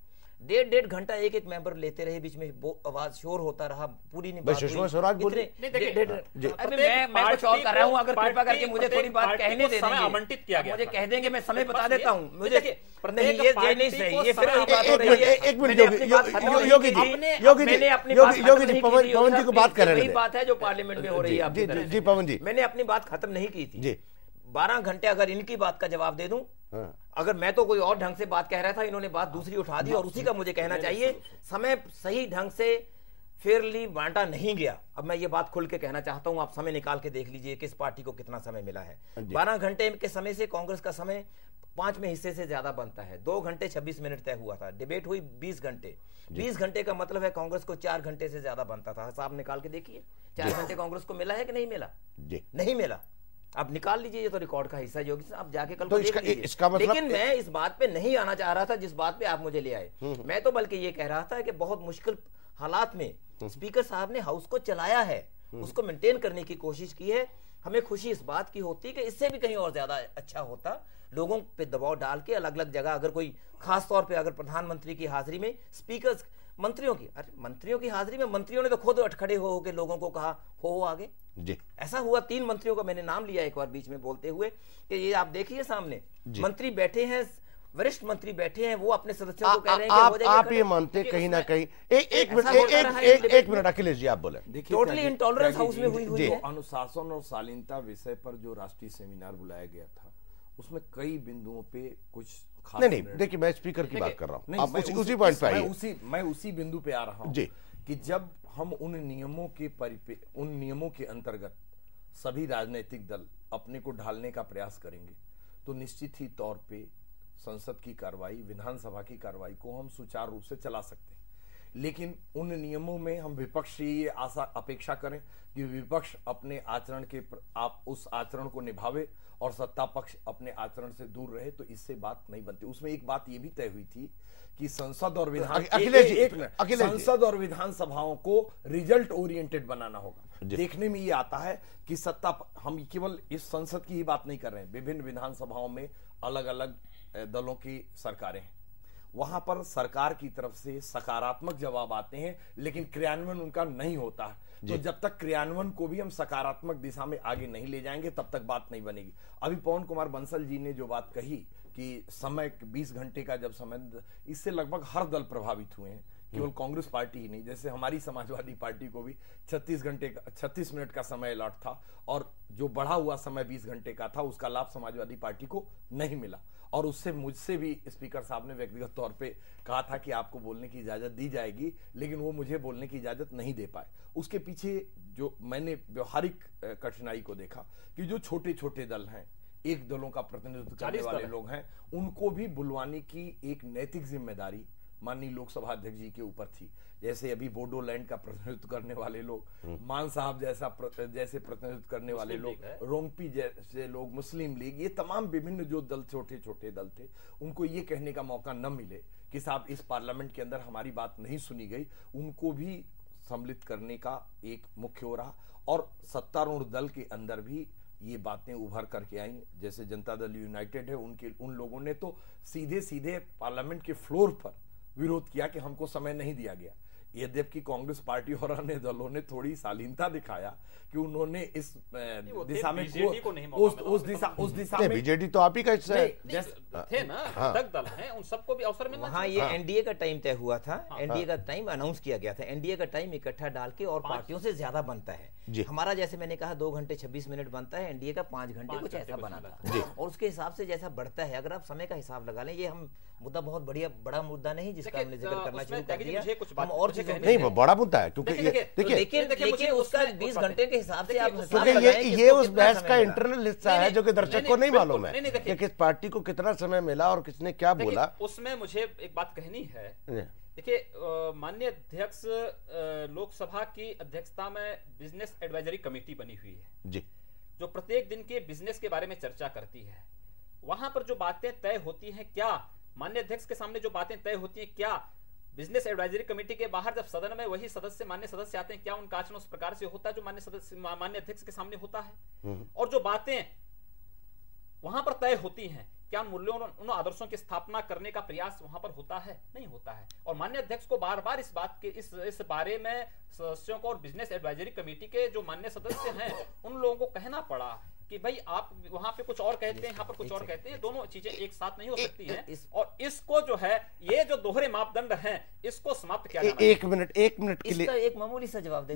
1.5 घंटा एक मेंबर लेते रहे, बीच में आवाज शोर होता रहा, पूरी नहीं बात सुषमा हुई। स्वराज बोली। इतने- नहीं, देखिए, डेढ़- जी। अबे मैं कुछ और कर रहा हूँ, अगर कृपा करके मुझे थोड़ी बात पार्टी कहने को दे समय देंगे। आवंटित किया गया मुझे था। कह देंगे, मैं समय बता बस देता ये- हूँ। मुझे देखिए, नहीं, एक ये पार्टी नहीं सही, को ये फिर समय वही बात हो एक रही मिनट, है। एक मिनट, मैंने अपनी बात खत्म नहीं योगी की जी, थी। योगी जी, मैंने अपनी योगी बात जी, खत्म योगी जी, नहीं की पवन थी। पवन जी को बात कर रहे वही हैं। बात है जो पार्लियामेंट में हो रही है आपकी जी, तरह जी, से। जी, पवन जी। मैंने अपनी बात खत्म नहीं की थी। जी। 12 घंटे अगर इनकी बात का जवाब दे दूं, हाँ। अगर मैं तो कोई और ढंग से बात कह रहा था, इन्होंने बात दूसरी उठा दी और उसी का मुझे कहना चाहिए। समय सही ढंग से फेयरली बांटा नहीं गया। अब मैं ये बात खुल के कहना चाहता हूं, आप समय निकाल के देख लीजिए किस पार्टी को कितना समय मिला है। 12 घंटे के समय से कांग्रेस का समय 5वें हिस्से से ज्यादा बनता है। 2 घंटे 26 मिनट तय हुआ था, डिबेट हुई 20 घंटे। 20 घंटे का मतलब है कांग्रेस को 4 घंटे से ज्यादा बनता था। हिसाब निकाल के देखिए, 4 घंटे कांग्रेस को मिला है कि नहीं मिला? जी। नहीं मिला। अब निकाल लीजिए, ये तो रिकॉर्ड का हिस्सा है योगी साहब, आप जाके कल तो को देख लीजिए। इसका मतलब, लेकिन मैं इस बात पे नहीं आना चाह रहा था जिस बात पे आप मुझे ले आए। मैं तो बल्कि ये कह रहा था कि बहुत मुश्किल हालात में स्पीकर साहब ने हाउस को चलाया है, उसको मेंटेन करने की कोशिश की है। हमें खुशी इस बात की होती कि इससे भी कहीं और ज्यादा अच्छा होता। लोगों पे दबाव डाल के अलग अलग जगह, अगर कोई खास तौर पे अगर प्रधानमंत्री की हाजिरी में स्पीकर, मंत्रियों की हाजिरी में, मंत्रियों ने तो खुद उठ खड़े हो के लोगों को कहा हो आगे। जी। ऐसा हुआ, 3 मंत्रियों का मैंने नाम लिया एक बार बीच में बोलते हुए कि ये आप देखिए सामने मंत्री बैठे हैं, वरिष्ठ मंत्री बैठे हैं, वो अपने सदस्यों को कह रहे हैं कि हो जाइए आप खड़े। ये मानते कहीं ना कहीं, एक मिनट, ऐसा होता रहा है इस एक मिनट अखिलेश जी आप बोले। देखिए, Totally त्यागी- intolerance त्यागी हाउस में जी, हुई हुई जो है। अनुशासन और शालीनता विषय पर जो राष्ट्रीय सेमिनार बुलाया गया था, उसमें कई बिंदुओं पे कुछ खास नहीं नहीं, निर्णय- देखिए मैं स्पीकर की बात कर रहा हूँ, नहीं, आप मैं उसी पॉइंट पे आइए। मैं उसी बिंदु पे आ रहा हूँ जी। कि जब हम उन नियमों के अंतर्गत सभी राजनीतिक दल अपने को ढालने का प्रयास करेंगे, तो निश्चित ही तौर पे संसद की कार्रवाई, विधानसभा की कार्रवाई को हम सुचारू रूप से चला सकते हैं। लेकिन उन नियमों में हम विपक्ष से ये आशा अपेक्षा करें कि विपक्ष अपने आचरण के आप उस आचरण को निभावे और सत्ता पक्ष अपने आचरण से दूर रहे, तो इससे बात नहीं बनती। उसमें एक बात ये भी तय हुई थी कि संसद और विधान अखिलेश जी, एक मिनट, अखिलेश जी। संसद और विधानसभाओं को रिजल्ट ओरिएंटेड बनाना होगा। देखने में ये आता है कि हम केवल इस संसद की ही बात नहीं कर रहे हैं, विभिन्न विधानसभाओं में अलग अलग दलों की सरकारें हैं, वहां पर सरकार की तरफ से सकारात्मक जवाब आते हैं, लेकिन क्रियान्वयन उनका नहीं होता है। तो जब तक क्रियान्वयन को भी हम सकारात्मक दिशा में आगे नहीं ले जाएंगे, तब तक बात नहीं बनेगी। अभी पवन कुमार बंसल जी ने जो बात कही कि समय 20 घंटे का जब समय, इससे लगभग हर दल प्रभावित हुए हैं, केवल कांग्रेस पार्टी ही नहीं। जैसे हमारी समाजवादी पार्टी को भी 36 मिनट का समय अलॉट था, और जो बढ़ा हुआ समय 20 घंटे का था, उसका लाभ समाजवादी पार्टी को नहीं मिला। और उससे मुझसे भी स्पीकर साहब ने व्यक्तिगत तौर पे कहा था कि आपको बोलने की इजाजत दी जाएगी, लेकिन वो मुझे बोलने की इजाजत नहीं दे पाए। उसके पीछे जो मैंने व्यवहारिक कठिनाई को देखा कि जो छोटे छोटे दल हैं, एक दलों का प्रतिनिधित्व करने वाले लोग हैं, उनको भी बुलवाने की एक नैतिक जिम्मेदारी माननीय लोकसभा अध्यक्ष जी के ऊपर थी। जैसे अभी बोडोलैंड का प्रतिनिधित्व करने वाले लोग, मान साहब जैसे प्रतिनिधित्व करने वाले लोग, रोंगपी जैसे लोग, मुस्लिम लीग, ये तमाम विभिन्न जो दल, छोटे छोटे दल थे, उनको ये कहने का मौका न मिले कि साहब इस पार्लियामेंट के अंदर हमारी बात नहीं सुनी गई, उनको भी सम्मिलित करने का एक मुख्य हो रहा। और सत्तारूढ़ दल के अंदर भी ये बातें उभर करके आई। जैसे जनता दल यूनाइटेड है, उन लोगों ने तो सीधे सीधे पार्लियामेंट के फ्लोर पर विरोध किया कि हमको समय नहीं दिया गया। यद्यपि कांग्रेस पार्टी और अन्य दलों ने थोड़ी शालीनता दिखाया कि उन्होंने इस दिशा में उस दिशा में बीजेडी तो आप ही का हिस्सा है, थे ना, घटक दल हैं, उन सबको भी अवसर मिलना वहाँ ये एनडीए का टाइम तय हुआ था, एनडीए का टाइम अनाउंस किया गया था। एनडीए का टाइम इकट्ठा डाल के और पार्टियों से ज्यादा बनता है। हमारा जैसे मैंने कहा 2 घंटे 26 मिनट बनता है, एनडीए का 5 घंटे कुछ ऐसा बना था। और उसके हिसाब से जैसा बढ़ता है, अगर आप समय का हिसाब लगा लें, ये हम मुद्दा बहुत बड़ा मुद्दा नहीं जिसका हमने जिक्र करना शुरू कर दिया, हम और चीजों नहीं बड़ा मुद्दा है, क्योंकि लेकिन उसका 20 घंटे के हिसाब से आप क्योंकि ये उस बहस का इंटरनल हिस्सा है जो कि दर्शक को नहीं मालूम है कि किस पार्टी को कितना समय मिला और किसने क्या बोला। उसमें मुझे एक बात कहनी है। देखिए, माननीय अध्यक्ष लोकसभा की अध्यक्षता में बिजनेस एडवाइजरी कमेटी बनी हुई है जी, जो प्रत्येक दिन के बिजनेस के बारे में चर्चा करती है। वहां पर जो बातें तय होती हैं, क्या माननीय अध्यक्ष के सामने जो बातें तय होती हैं, क्या बिजनेस एडवाइजरी कमेटी के बाहर जब सदन में वही सदस्य माननीय सदस्य आते हैं, क्या उनका आचरण उस प्रकार से होता है जो माननीय अध्यक्ष के सामने होता है? और जो बातें वहां पर तय होती हैं, क्या उन मूल्यों उन आदर्शों की स्थापना करने का प्रयास वहां पर होता है? नहीं होता है। और माननीय अध्यक्ष को बार बार इस बात के इस बारे में सदस्यों को और बिजनेस एडवाइजरी कमेटी के जो माननीय सदस्य हैं उन लोगों को कहना पड़ा कि भाई आप वहां पे कुछ और कहते हैं, यहाँ पर कुछ और कहते हैं, दोनों चीजें एक साथ नहीं हो सकती हैं। और इसको जो है, ये जो दोहरे मापदंड हैं, इसको समाप्त किया जाना। एक मिनट के लिए इसका एक मामूली सा जवाब दे।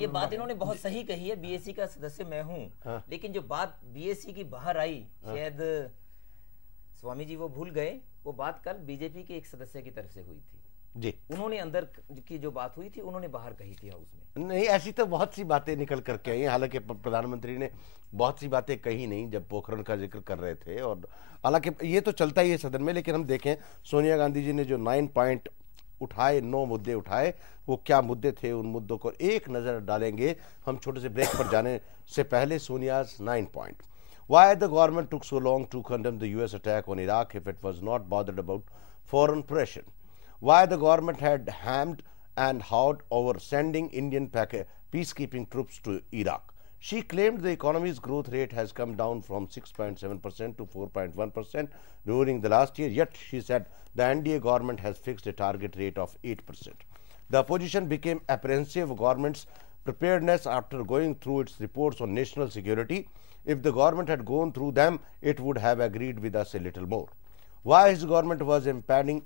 ये बात इन्होंने बहुत सही कही है, बीएससी का सदस्य मैं हूं, लेकिन जो बात बीएससी की बाहर आई, शायद स्वामी जी वो भूल गए, वो बात कल बीजेपी के एक सदस्य की तरफ से हुई थी जी। उन्होंने अंदर की जो बात हुई थी उन्होंने बाहर कही थी हाउस में। नहीं, ऐसी तो बहुत सी बातें निकल करके आई। हालांकि प्रधानमंत्री ने बहुत सी बातें कही नहीं जब पोखरण का जिक्र कर रहे थे, और हालांकि ये तो चलता ही है सदन में। लेकिन हम देखें सोनिया गांधी जी ने जो 9 पॉइंट उठाए, 9 मुद्दे उठाए, वो क्या मुद्दे थे, उन मुद्दों को एक नजर डालेंगे हम छोटे से ब्रेक पर जाने से पहले। सोनिया's 9 point: Why the government took so long to condemn the US attack on Iraq if it was not bothered about foreign pressure? Why the government had hammed and hawed over sending Indian peacekeeping troops to Iraq? She claimed the economy's growth rate has come down from 6.7% to 4.1% during the last year, yet she said the NDA government has fixed a target rate of 8%. The opposition became apprehensive of government's preparedness after going through its reports on national security. If the government had gone through them, it would have agreed with us a little more. Why his government was impeding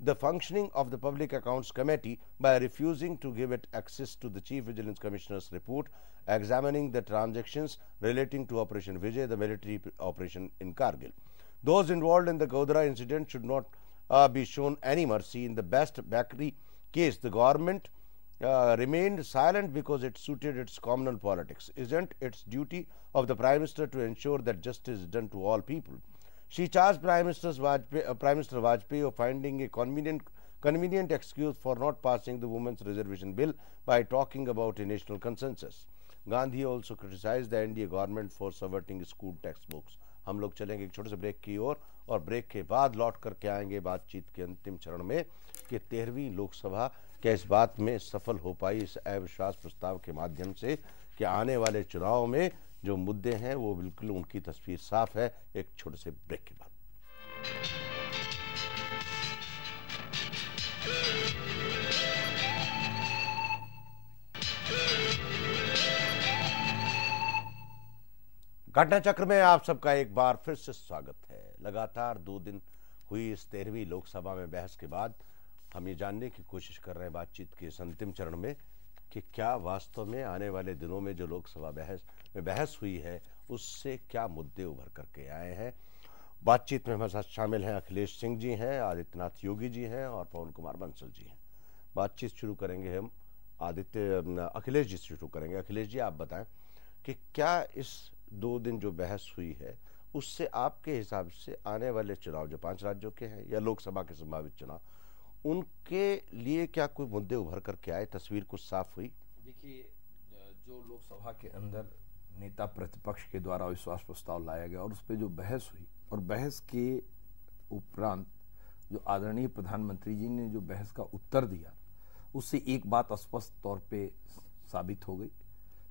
the functioning of the Public Accounts Committee by refusing to give it access to the Chief Vigilance Commissioner's report examining the transactions relating to Operation Vijay, the military operation in Kargil. Those involved in the Godhra incident should not be shown any mercy. In the Best Bakery case, the government remained silent because it suited its communal politics. Isn't its duty of the Prime Minister to ensure that justice is done to all people? She charged Prime Minister Vajpayee of finding a convenient excuse for not passing the Women's Reservation Bill by talking about a national consensus. Gandhi also criticized the NDA government for subverting school textbooks. हम लोग चलेंगे एक छोटे से break की ओर, और break के बाद लौट करके आएंगे बातचीत के अंतिम चरण में कि 13वीं लोकसभा क्या इस बात में सफल हो पाई इस अविश्वास प्रस्ताव के माध्यम से कि आने वाले चुनाव में जो मुद्दे हैं वो बिल्कुल उनकी तस्वीर साफ है। एक छोटे से ब्रेक के बाद घटना चक्र में आप सबका एक बार फिर से स्वागत है। लगातार 2 दिन हुई इस 13वीं लोकसभा में बहस के बाद हम ये जानने की कोशिश कर रहे हैं बातचीत के इस अंतिम चरण में कि क्या वास्तव में आने वाले दिनों में जो लोकसभा बहस हुई है उससे क्या मुद्दे उभर करके आए हैं। बातचीत में हमारे साथ शामिल हैं अखिलेश सिंह जी हैं, आदित्यनाथ योगी जी हैं और पवन कुमार बंसल जी हैं। बातचीत शुरू करेंगे हम अखिलेश जी से शुरू करेंगे। अखिलेश जी, आप बताएं कि क्या इस 2 दिन जो बहस हुई है उससे आपके हिसाब से आने वाले चुनाव जो 5 राज्यों के हैं या लोकसभा के संभावित चुनाव, उनके लिए क्या कोई मुद्दे उभर करके आए, तस्वीर कुछ साफ हुई? देखिए, जो लोकसभा के अंदर नेता प्रतिपक्ष के द्वारा अविश्वास प्रस्ताव लाया गया और उस पर जो बहस हुई और बहस के उपरांत जो आदरणीय प्रधानमंत्री जी ने जो बहस का उत्तर दिया, उससे एक बात स्पष्ट तौर पे साबित हो गई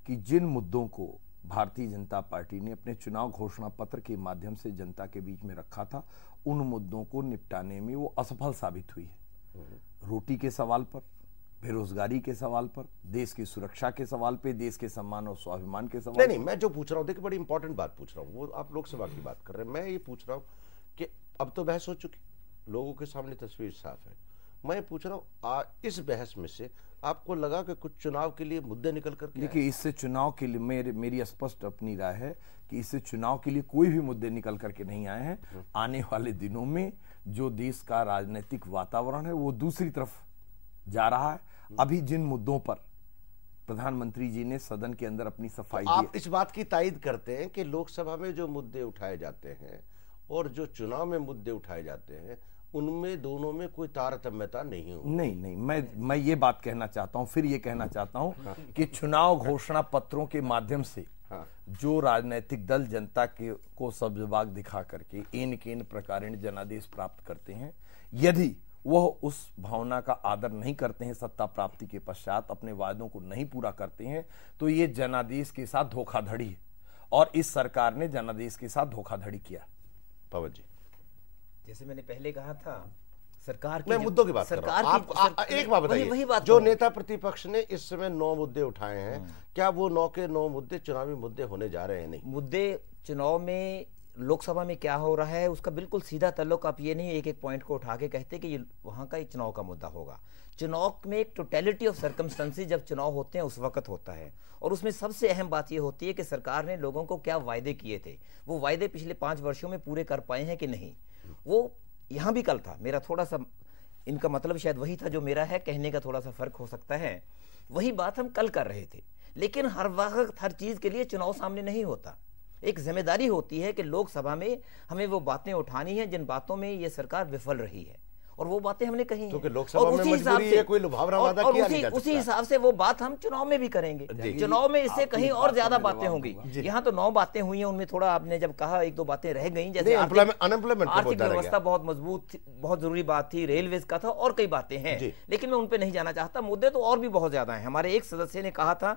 कि जिन मुद्दों को भारतीय जनता पार्टी ने अपने चुनाव घोषणा पत्र के माध्यम से जनता के बीच में रखा था, उन मुद्दों को निपटाने में वो असफल साबित हुई है। रोटी के सवाल पर, बेरोजगारी के सवाल पर, देश की सुरक्षा के सवाल पे, देश के सम्मान और स्वाभिमान के सवाल। नहीं, मैं जो पूछ रहा हूँ, देखिए बड़ी इंपॉर्टेंट बात पूछ रहा हूँ, वो आप लोकसभा की बात कर रहे हैं, मैं ये पूछ रहा हूँ कि अब तो बहस हो चुकी, लोगों के सामने तस्वीर साफ है। मैं पूछ रहा हूँ इस बहस में से आपको लगा कि कुछ चुनाव के लिए मुद्दे निकल कर? देखिए, इससे चुनाव के लिए मेरी स्पष्ट अपनी राय है कि इससे चुनाव के लिए कोई भी मुद्दे निकल करके नहीं आए हैं। आने वाले दिनों में जो देश का राजनीतिक वातावरण है वो दूसरी तरफ जा रहा है। अभी जिन मुद्दों पर प्रधानमंत्री जी ने सदन के अंदर अपनी सफाई दी, आप इस बात की तायद करते हैं कि लोकसभा में जो मुद्दे उठाए जाते हैं और जो चुनाव में मुद्दे उठाए जाते हैं, उनमें दोनों में कोई तारतम्यता नहीं हो? नहीं, मैं ये बात कहना चाहता हूं, फिर ये कहना चाहता हूं कि चुनाव घोषणा पत्रों के माध्यम से जो राजनीतिक दल जनता को सब्जबाग दिखा करके इन प्रकारेण जनादेश प्राप्त करते हैं, यदि वह उस भावना का आदर नहीं करते हैं, सत्ता प्राप्ति के पश्चात अपने वायदों को नहीं पूरा करते हैं, तो ये जनादेश के साथ धोखाधड़ी है। और इस सरकार ने जनादेश के साथ धोखाधड़ी किया। पवन जी, जैसे मैंने पहले कहा था, सरकार मैं मुद्दों की बात कर रहा हूं। एक बात बताइए, जो नेता प्रतिपक्ष ने इस समय 9 मुद्दे उठाए हैं, क्या वो 9 के 9 मुद्दे चुनावी मुद्दे होने जा रहे हैं? नहीं, मुद्दे चुनाव में, लोकसभा में क्या हो रहा है उसका बिल्कुल सीधा ताल्लुक, आप ये नहीं एक एक पॉइंट को उठा के कहते कि ये वहां का एक चुनाव का मुद्दा होगा। चुनाव में एक टोटलिटी ऑफ सर्कमस्टेंसेस जब चुनाव होते हैं उस वक्त होता है, और उसमें सबसे अहम बात ये होती है कि सरकार ने लोगों को क्या वायदे किए थे, वो वायदे पिछले 5 वर्षों में पूरे कर पाए हैं कि नहीं। वो यहाँ भी कल था, मेरा थोड़ा सा इनका मतलब शायद वही था जो मेरा है, कहने का थोड़ा सा फर्क हो सकता है, वही बात हम कल कर रहे थे। लेकिन हर वक्त हर चीज के लिए चुनाव सामने नहीं होता। एक जिम्मेदारी होती है कि लोकसभा में हमें वो बातें उठानी है जिन बातों में ये सरकार विफल रही है, और वो बातें हमने कही हैं। तो लोकसभा में मजबूरी है, कोई लुभावना वादा किया नहीं जा सकता। उसी हिसाब से वो बात हम चुनाव में भी करेंगे। चुनाव में इससे कहीं और ज्यादा बातें होंगी। यहाँ तो 9 बातें हुई हैं, उनमें थोड़ा आपने जब कहा 1-2 बातें रह गई, जैसे अनएम्प्लॉयमेंट, आर्थिक व्यवस्था बहुत मजबूत, बहुत जरूरी बात थी, रेलवे का था, और कई बातें हैं, लेकिन मैं उन पे नहीं जाना चाहता। मुद्दे तो और भी बहुत ज्यादा हैं। हमारे एक सदस्य ने कहा था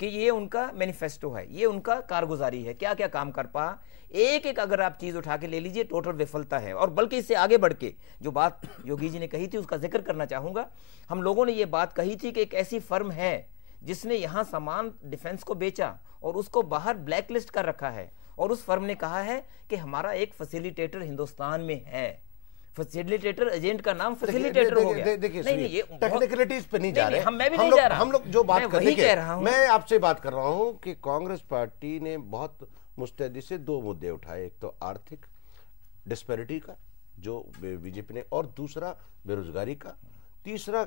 कि ये उनका मैनिफेस्टो है, ये उनका कारगुजारी है, क्या क्या काम कर पा, एक एक अगर आप चीज उठा के ले लीजिए, टोटल विफलता है। और बल्कि इससे आगे बढ़ के जो बात योगी जी ने कही थी उसका जिक्र करना चाहूंगा। हम लोगों ने ये बात कही थी कि एक ऐसी फर्म है जिसने यहां सामान डिफेंस को बेचा और उसको बाहर ब्लैक लिस्ट कर रखा है, और उस फर्म ने कहा है कि हमारा एक फैसिलिटेटर हिंदुस्तान में है। फैसिलिटेटर एजेंट का नाम फैसिलिटेटर हो गया। नहीं, ये टेक्निकलिटीज पे नहीं जा रहे। मैं भी नहीं जा रहा। हम लोग जो बात कर रहे हैं, मैं आपसे बात कर रहा हूं कि कांग्रेस पार्टी ने बहुत मुस्तैदी से 2 मुद्दे उठाए, एक तो आर्थिक डिस्पैरिटी का जो बीजेपी ने, और दूसरा बेरोजगारी का, तीसरा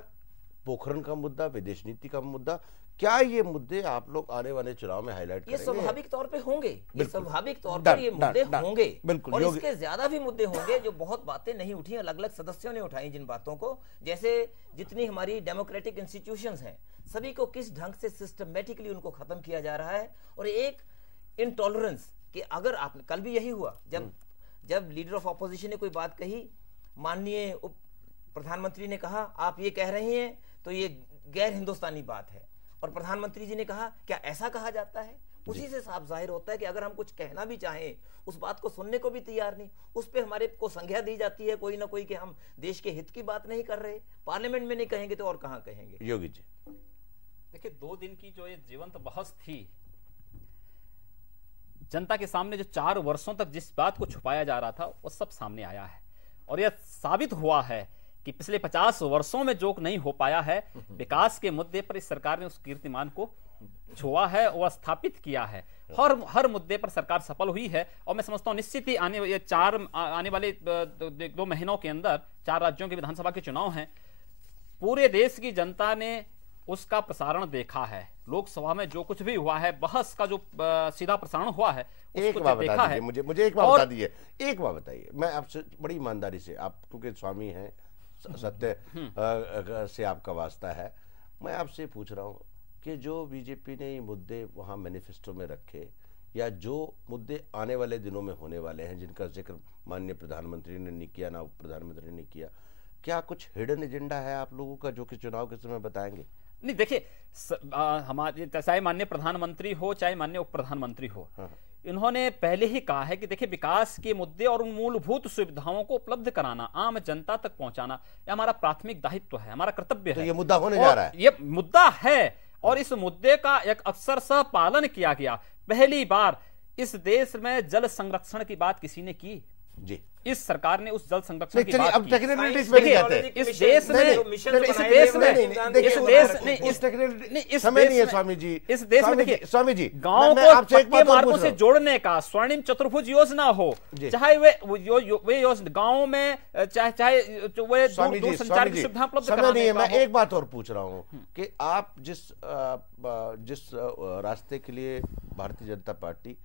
पोखरण का मुद्दा, विदेश नीति का मुद्दा। क्या ये मुद्दे आप लोग आने वाले चुनाव में हाईलाइट करेंगे? ये स्वाभाविक तौर पे होंगे, ये स्वाभाविक तौर पर ये मुद्दे होंगे, बिल्कुल, और इसके ज्यादा भी मुद्दे होंगे। जो बहुत बातें नहीं उठी, अलग अलग सदस्यों ने उठाई जिन बातों को, जैसे जितनी हमारी डेमोक्रेटिक इंस्टीट्यूशंस हैं सभी को किस ढंग से सिस्टमेटिकली उनको खत्म किया जा रहा है, और एक इनटॉलरेंस कि अगर आपने, कल भी यही हुआ जब लीडर ऑफ ऑपोजिशन ने कोई बात कही, माननीय उप प्रधानमंत्री ने कहा आप ये कह रहे हैं तो ये गैर हिंदुस्तानी बात है, और प्रधानमंत्री जी ने कहा क्या ऐसा कहा जाता है। उसी से साफ जाहिर होता है कि अगर हम कुछ कहना भी चाहें उस बात को सुनने को भी तैयार नहीं, उस पर हमारे को संज्ञा दी जाती है कोई ना कोई कि हम देश के हित की बात नहीं कर रहे। पार्लियामेंट में नहीं कहेंगे तो और कहां कहेंगे। योगी जी, देखिए 2 दिन की जो ये जीवंत बहस थी, जनता के सामने जो 4 वर्षों तक जिस बात को छुपाया जा रहा था वो सब सामने आया है, और यह साबित हुआ है कि पिछले 50 वर्षों में जो नहीं हो पाया है, विकास के मुद्दे पर इस सरकार ने उस कीर्तिमान को छुआ है और स्थापित किया है। हर मुद्दे पर सरकार सफल हुई है, और मैं समझता हूं निश्चित ही आने वाले 2 महीनों के अंदर 4 राज्यों के विधानसभा के चुनाव हैं। पूरे देश की जनता ने उसका प्रसारण देखा है। लोकसभा में जो कुछ भी हुआ है, बहस का जो सीधा प्रसारण हुआ है, एक बात बता दीजिए मुझे एक बात बता दीजिए, एक बात बताइए। मैं आपसे बड़ी ईमानदारी से, आप क्योंकि स्वामी हैं, सत्य से आपका वास्ता है, मैं आपसे पूछ रहा हूं कि जो बीजेपी ने ये मुद्दे वहां मैनिफेस्टो में रखे, या जो मुद्दे आने वाले दिनों में होने वाले हैं, जिनका जिक्र माननीय प्रधानमंत्री ने नहीं किया, ना प्रधानमंत्री ने किया, क्या कुछ हिडन एजेंडा है आप लोगों का जो कि चुनाव के समय बताएंगे? नहीं, देखिए हमारे चाहे माननीय प्रधानमंत्री हो चाहे माननीय उप प्रधानमंत्री हो, इन्होंने पहले ही कहा है कि देखिए विकास के मुद्दे और उन मूलभूत सुविधाओं को उपलब्ध कराना, आम जनता तक पहुंचाना, यह हमारा प्राथमिक दायित्व है, हमारा कर्तव्य है। ये मुद्दा होने जा रहा है, ये मुद्दा है और इस मुद्दे का एक अक्षरशः पालन किया गया। पहली बार इस देश में जल संरक्षण की बात किसी ने की जी। इस सरकार ने उस जल संरक्षण की बात अब की। टेक्निकलिटीज में नहीं जाते। इस देश में समय नहीं है स्वामी जी, इस देश में देखिए स्वामी जी, गांव को पक्के मार्गों से जोड़ने का स्वर्णिम चतुर्भुज योजना हो, चाहे वे योजना गाँव में चाहे वे दूरसंचार की सुविधा उपलब्ध समय नहीं है। मैं एक बात और पूछ रहा हूँ कि आप जिस रास्ते के लिए भारतीय जनता पार्टी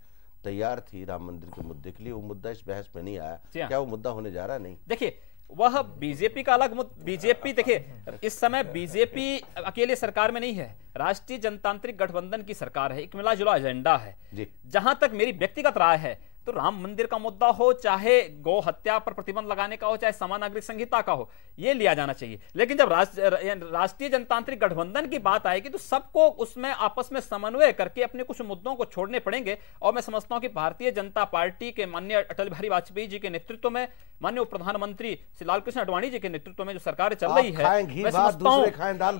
तैयार थी राम मंदिर के मुद्दे के लिए, वो मुद्दा इस बहस में नहीं आया, क्या वो मुद्दा होने जा रहा? नहीं, देखिए वह बीजेपी का अलग बीजेपी, देखिए इस समय बीजेपी अकेले सरकार में नहीं है, राष्ट्रीय जनतांत्रिक गठबंधन की सरकार है, एक मिला जुला एजेंडा है जी। जहां तक मेरी व्यक्तिगत राय है तो राम मंदिर का मुद्दा हो, चाहे गौ हत्या पर प्रतिबंध लगाने का हो, चाहे समान नागरिक संहिता का हो, यह लिया जाना चाहिए। लेकिन जब राष्ट्रीय जनतांत्रिक गठबंधन की बात आएगी तो सबको उसमें आपस में समन्वय करके अपने कुछ मुद्दों को छोड़ने पड़ेंगे। और मैं समझता हूं कि भारतीय जनता पार्टी के माननीय अटल बिहारी वाजपेयी जी के नेतृत्व में, माननीय प्रधानमंत्री श्री लालकृष्ण आडवाणी जी के नेतृत्व में जो सरकार चल रही है,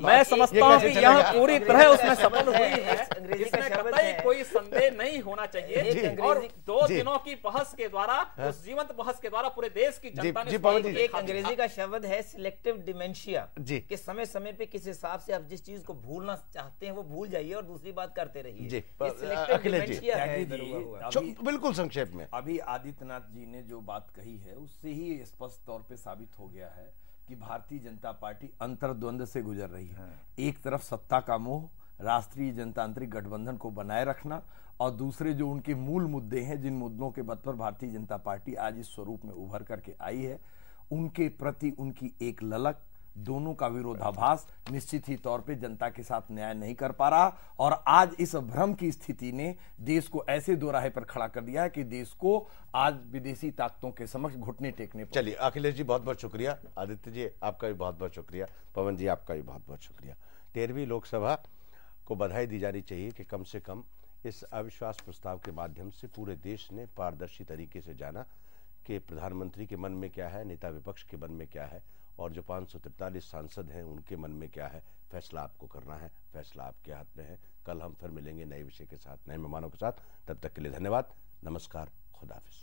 मैं समझता हूं कि यह पूरी तरह उसमें सफल हुई है, इसमें कतई कोई संदेह नहीं होना चाहिए। और 2 दिनों की बहस के द्वारा, उस जीवंत बहस के द्वारा पूरे देश की जनता ने एक अंग्रेजी का शब्द है सिलेक्टिव डिमेंशिया, कि समय समय पे किस हिसाब से आप जिस चीज को भूलना चाहते हैं वो भूल जाइए और दूसरी बात करते रहिए। बिल्कुल संक्षेप में, अभी आदित्यनाथ जी ने जो बात कही है उससे ही स्पष्ट तौर पे साबित हो गया है कि भारतीय जनता पार्टी अंतर्द्वंद से गुजर रही है। एक तरफ सत्ता का मोह, राष्ट्रीय जनतांत्रिक गठबंधन को बनाए रखना, और दूसरे जो उनके मूल मुद्दे हैं, जिन मुद्दों के बल पर भारतीय जनता पार्टी आज इस स्वरूप में उभर करके आई है, उनके प्रति उनकी एक ललक, दोनों का विरोधाभास निश्चित ही तौर पे जनता के साथ न्याय नहीं कर पा रहा। और आज इस भ्रम की स्थिति ने देश को ऐसे दोराहे पर खड़ा कर दिया है कि देश को आज विदेशी ताकतों के समक्ष घुटने टेकने पड़े। चलिए अखिलेश जी बहुत बहुत शुक्रिया, आदित्य जी आपका भी बहुत बहुत शुक्रिया, पवन जी आपका भी बहुत बहुत शुक्रिया। 13वीं लोकसभा को बधाई दी जानी चाहिए कि कम से कम इस अविश्वास प्रस्ताव के माध्यम से पूरे देश ने पारदर्शी तरीके से जाना कि प्रधानमंत्री के मन में क्या है, नेता विपक्ष के मन में क्या है, और जो 543 सांसद हैं उनके मन में क्या है। फैसला आपको करना है, फैसला आपके हाथ में है। कल हम फिर मिलेंगे नए विषय के साथ, नए मेहमानों के साथ। तब तक के लिए धन्यवाद, नमस्कार, खुदा हाफिज।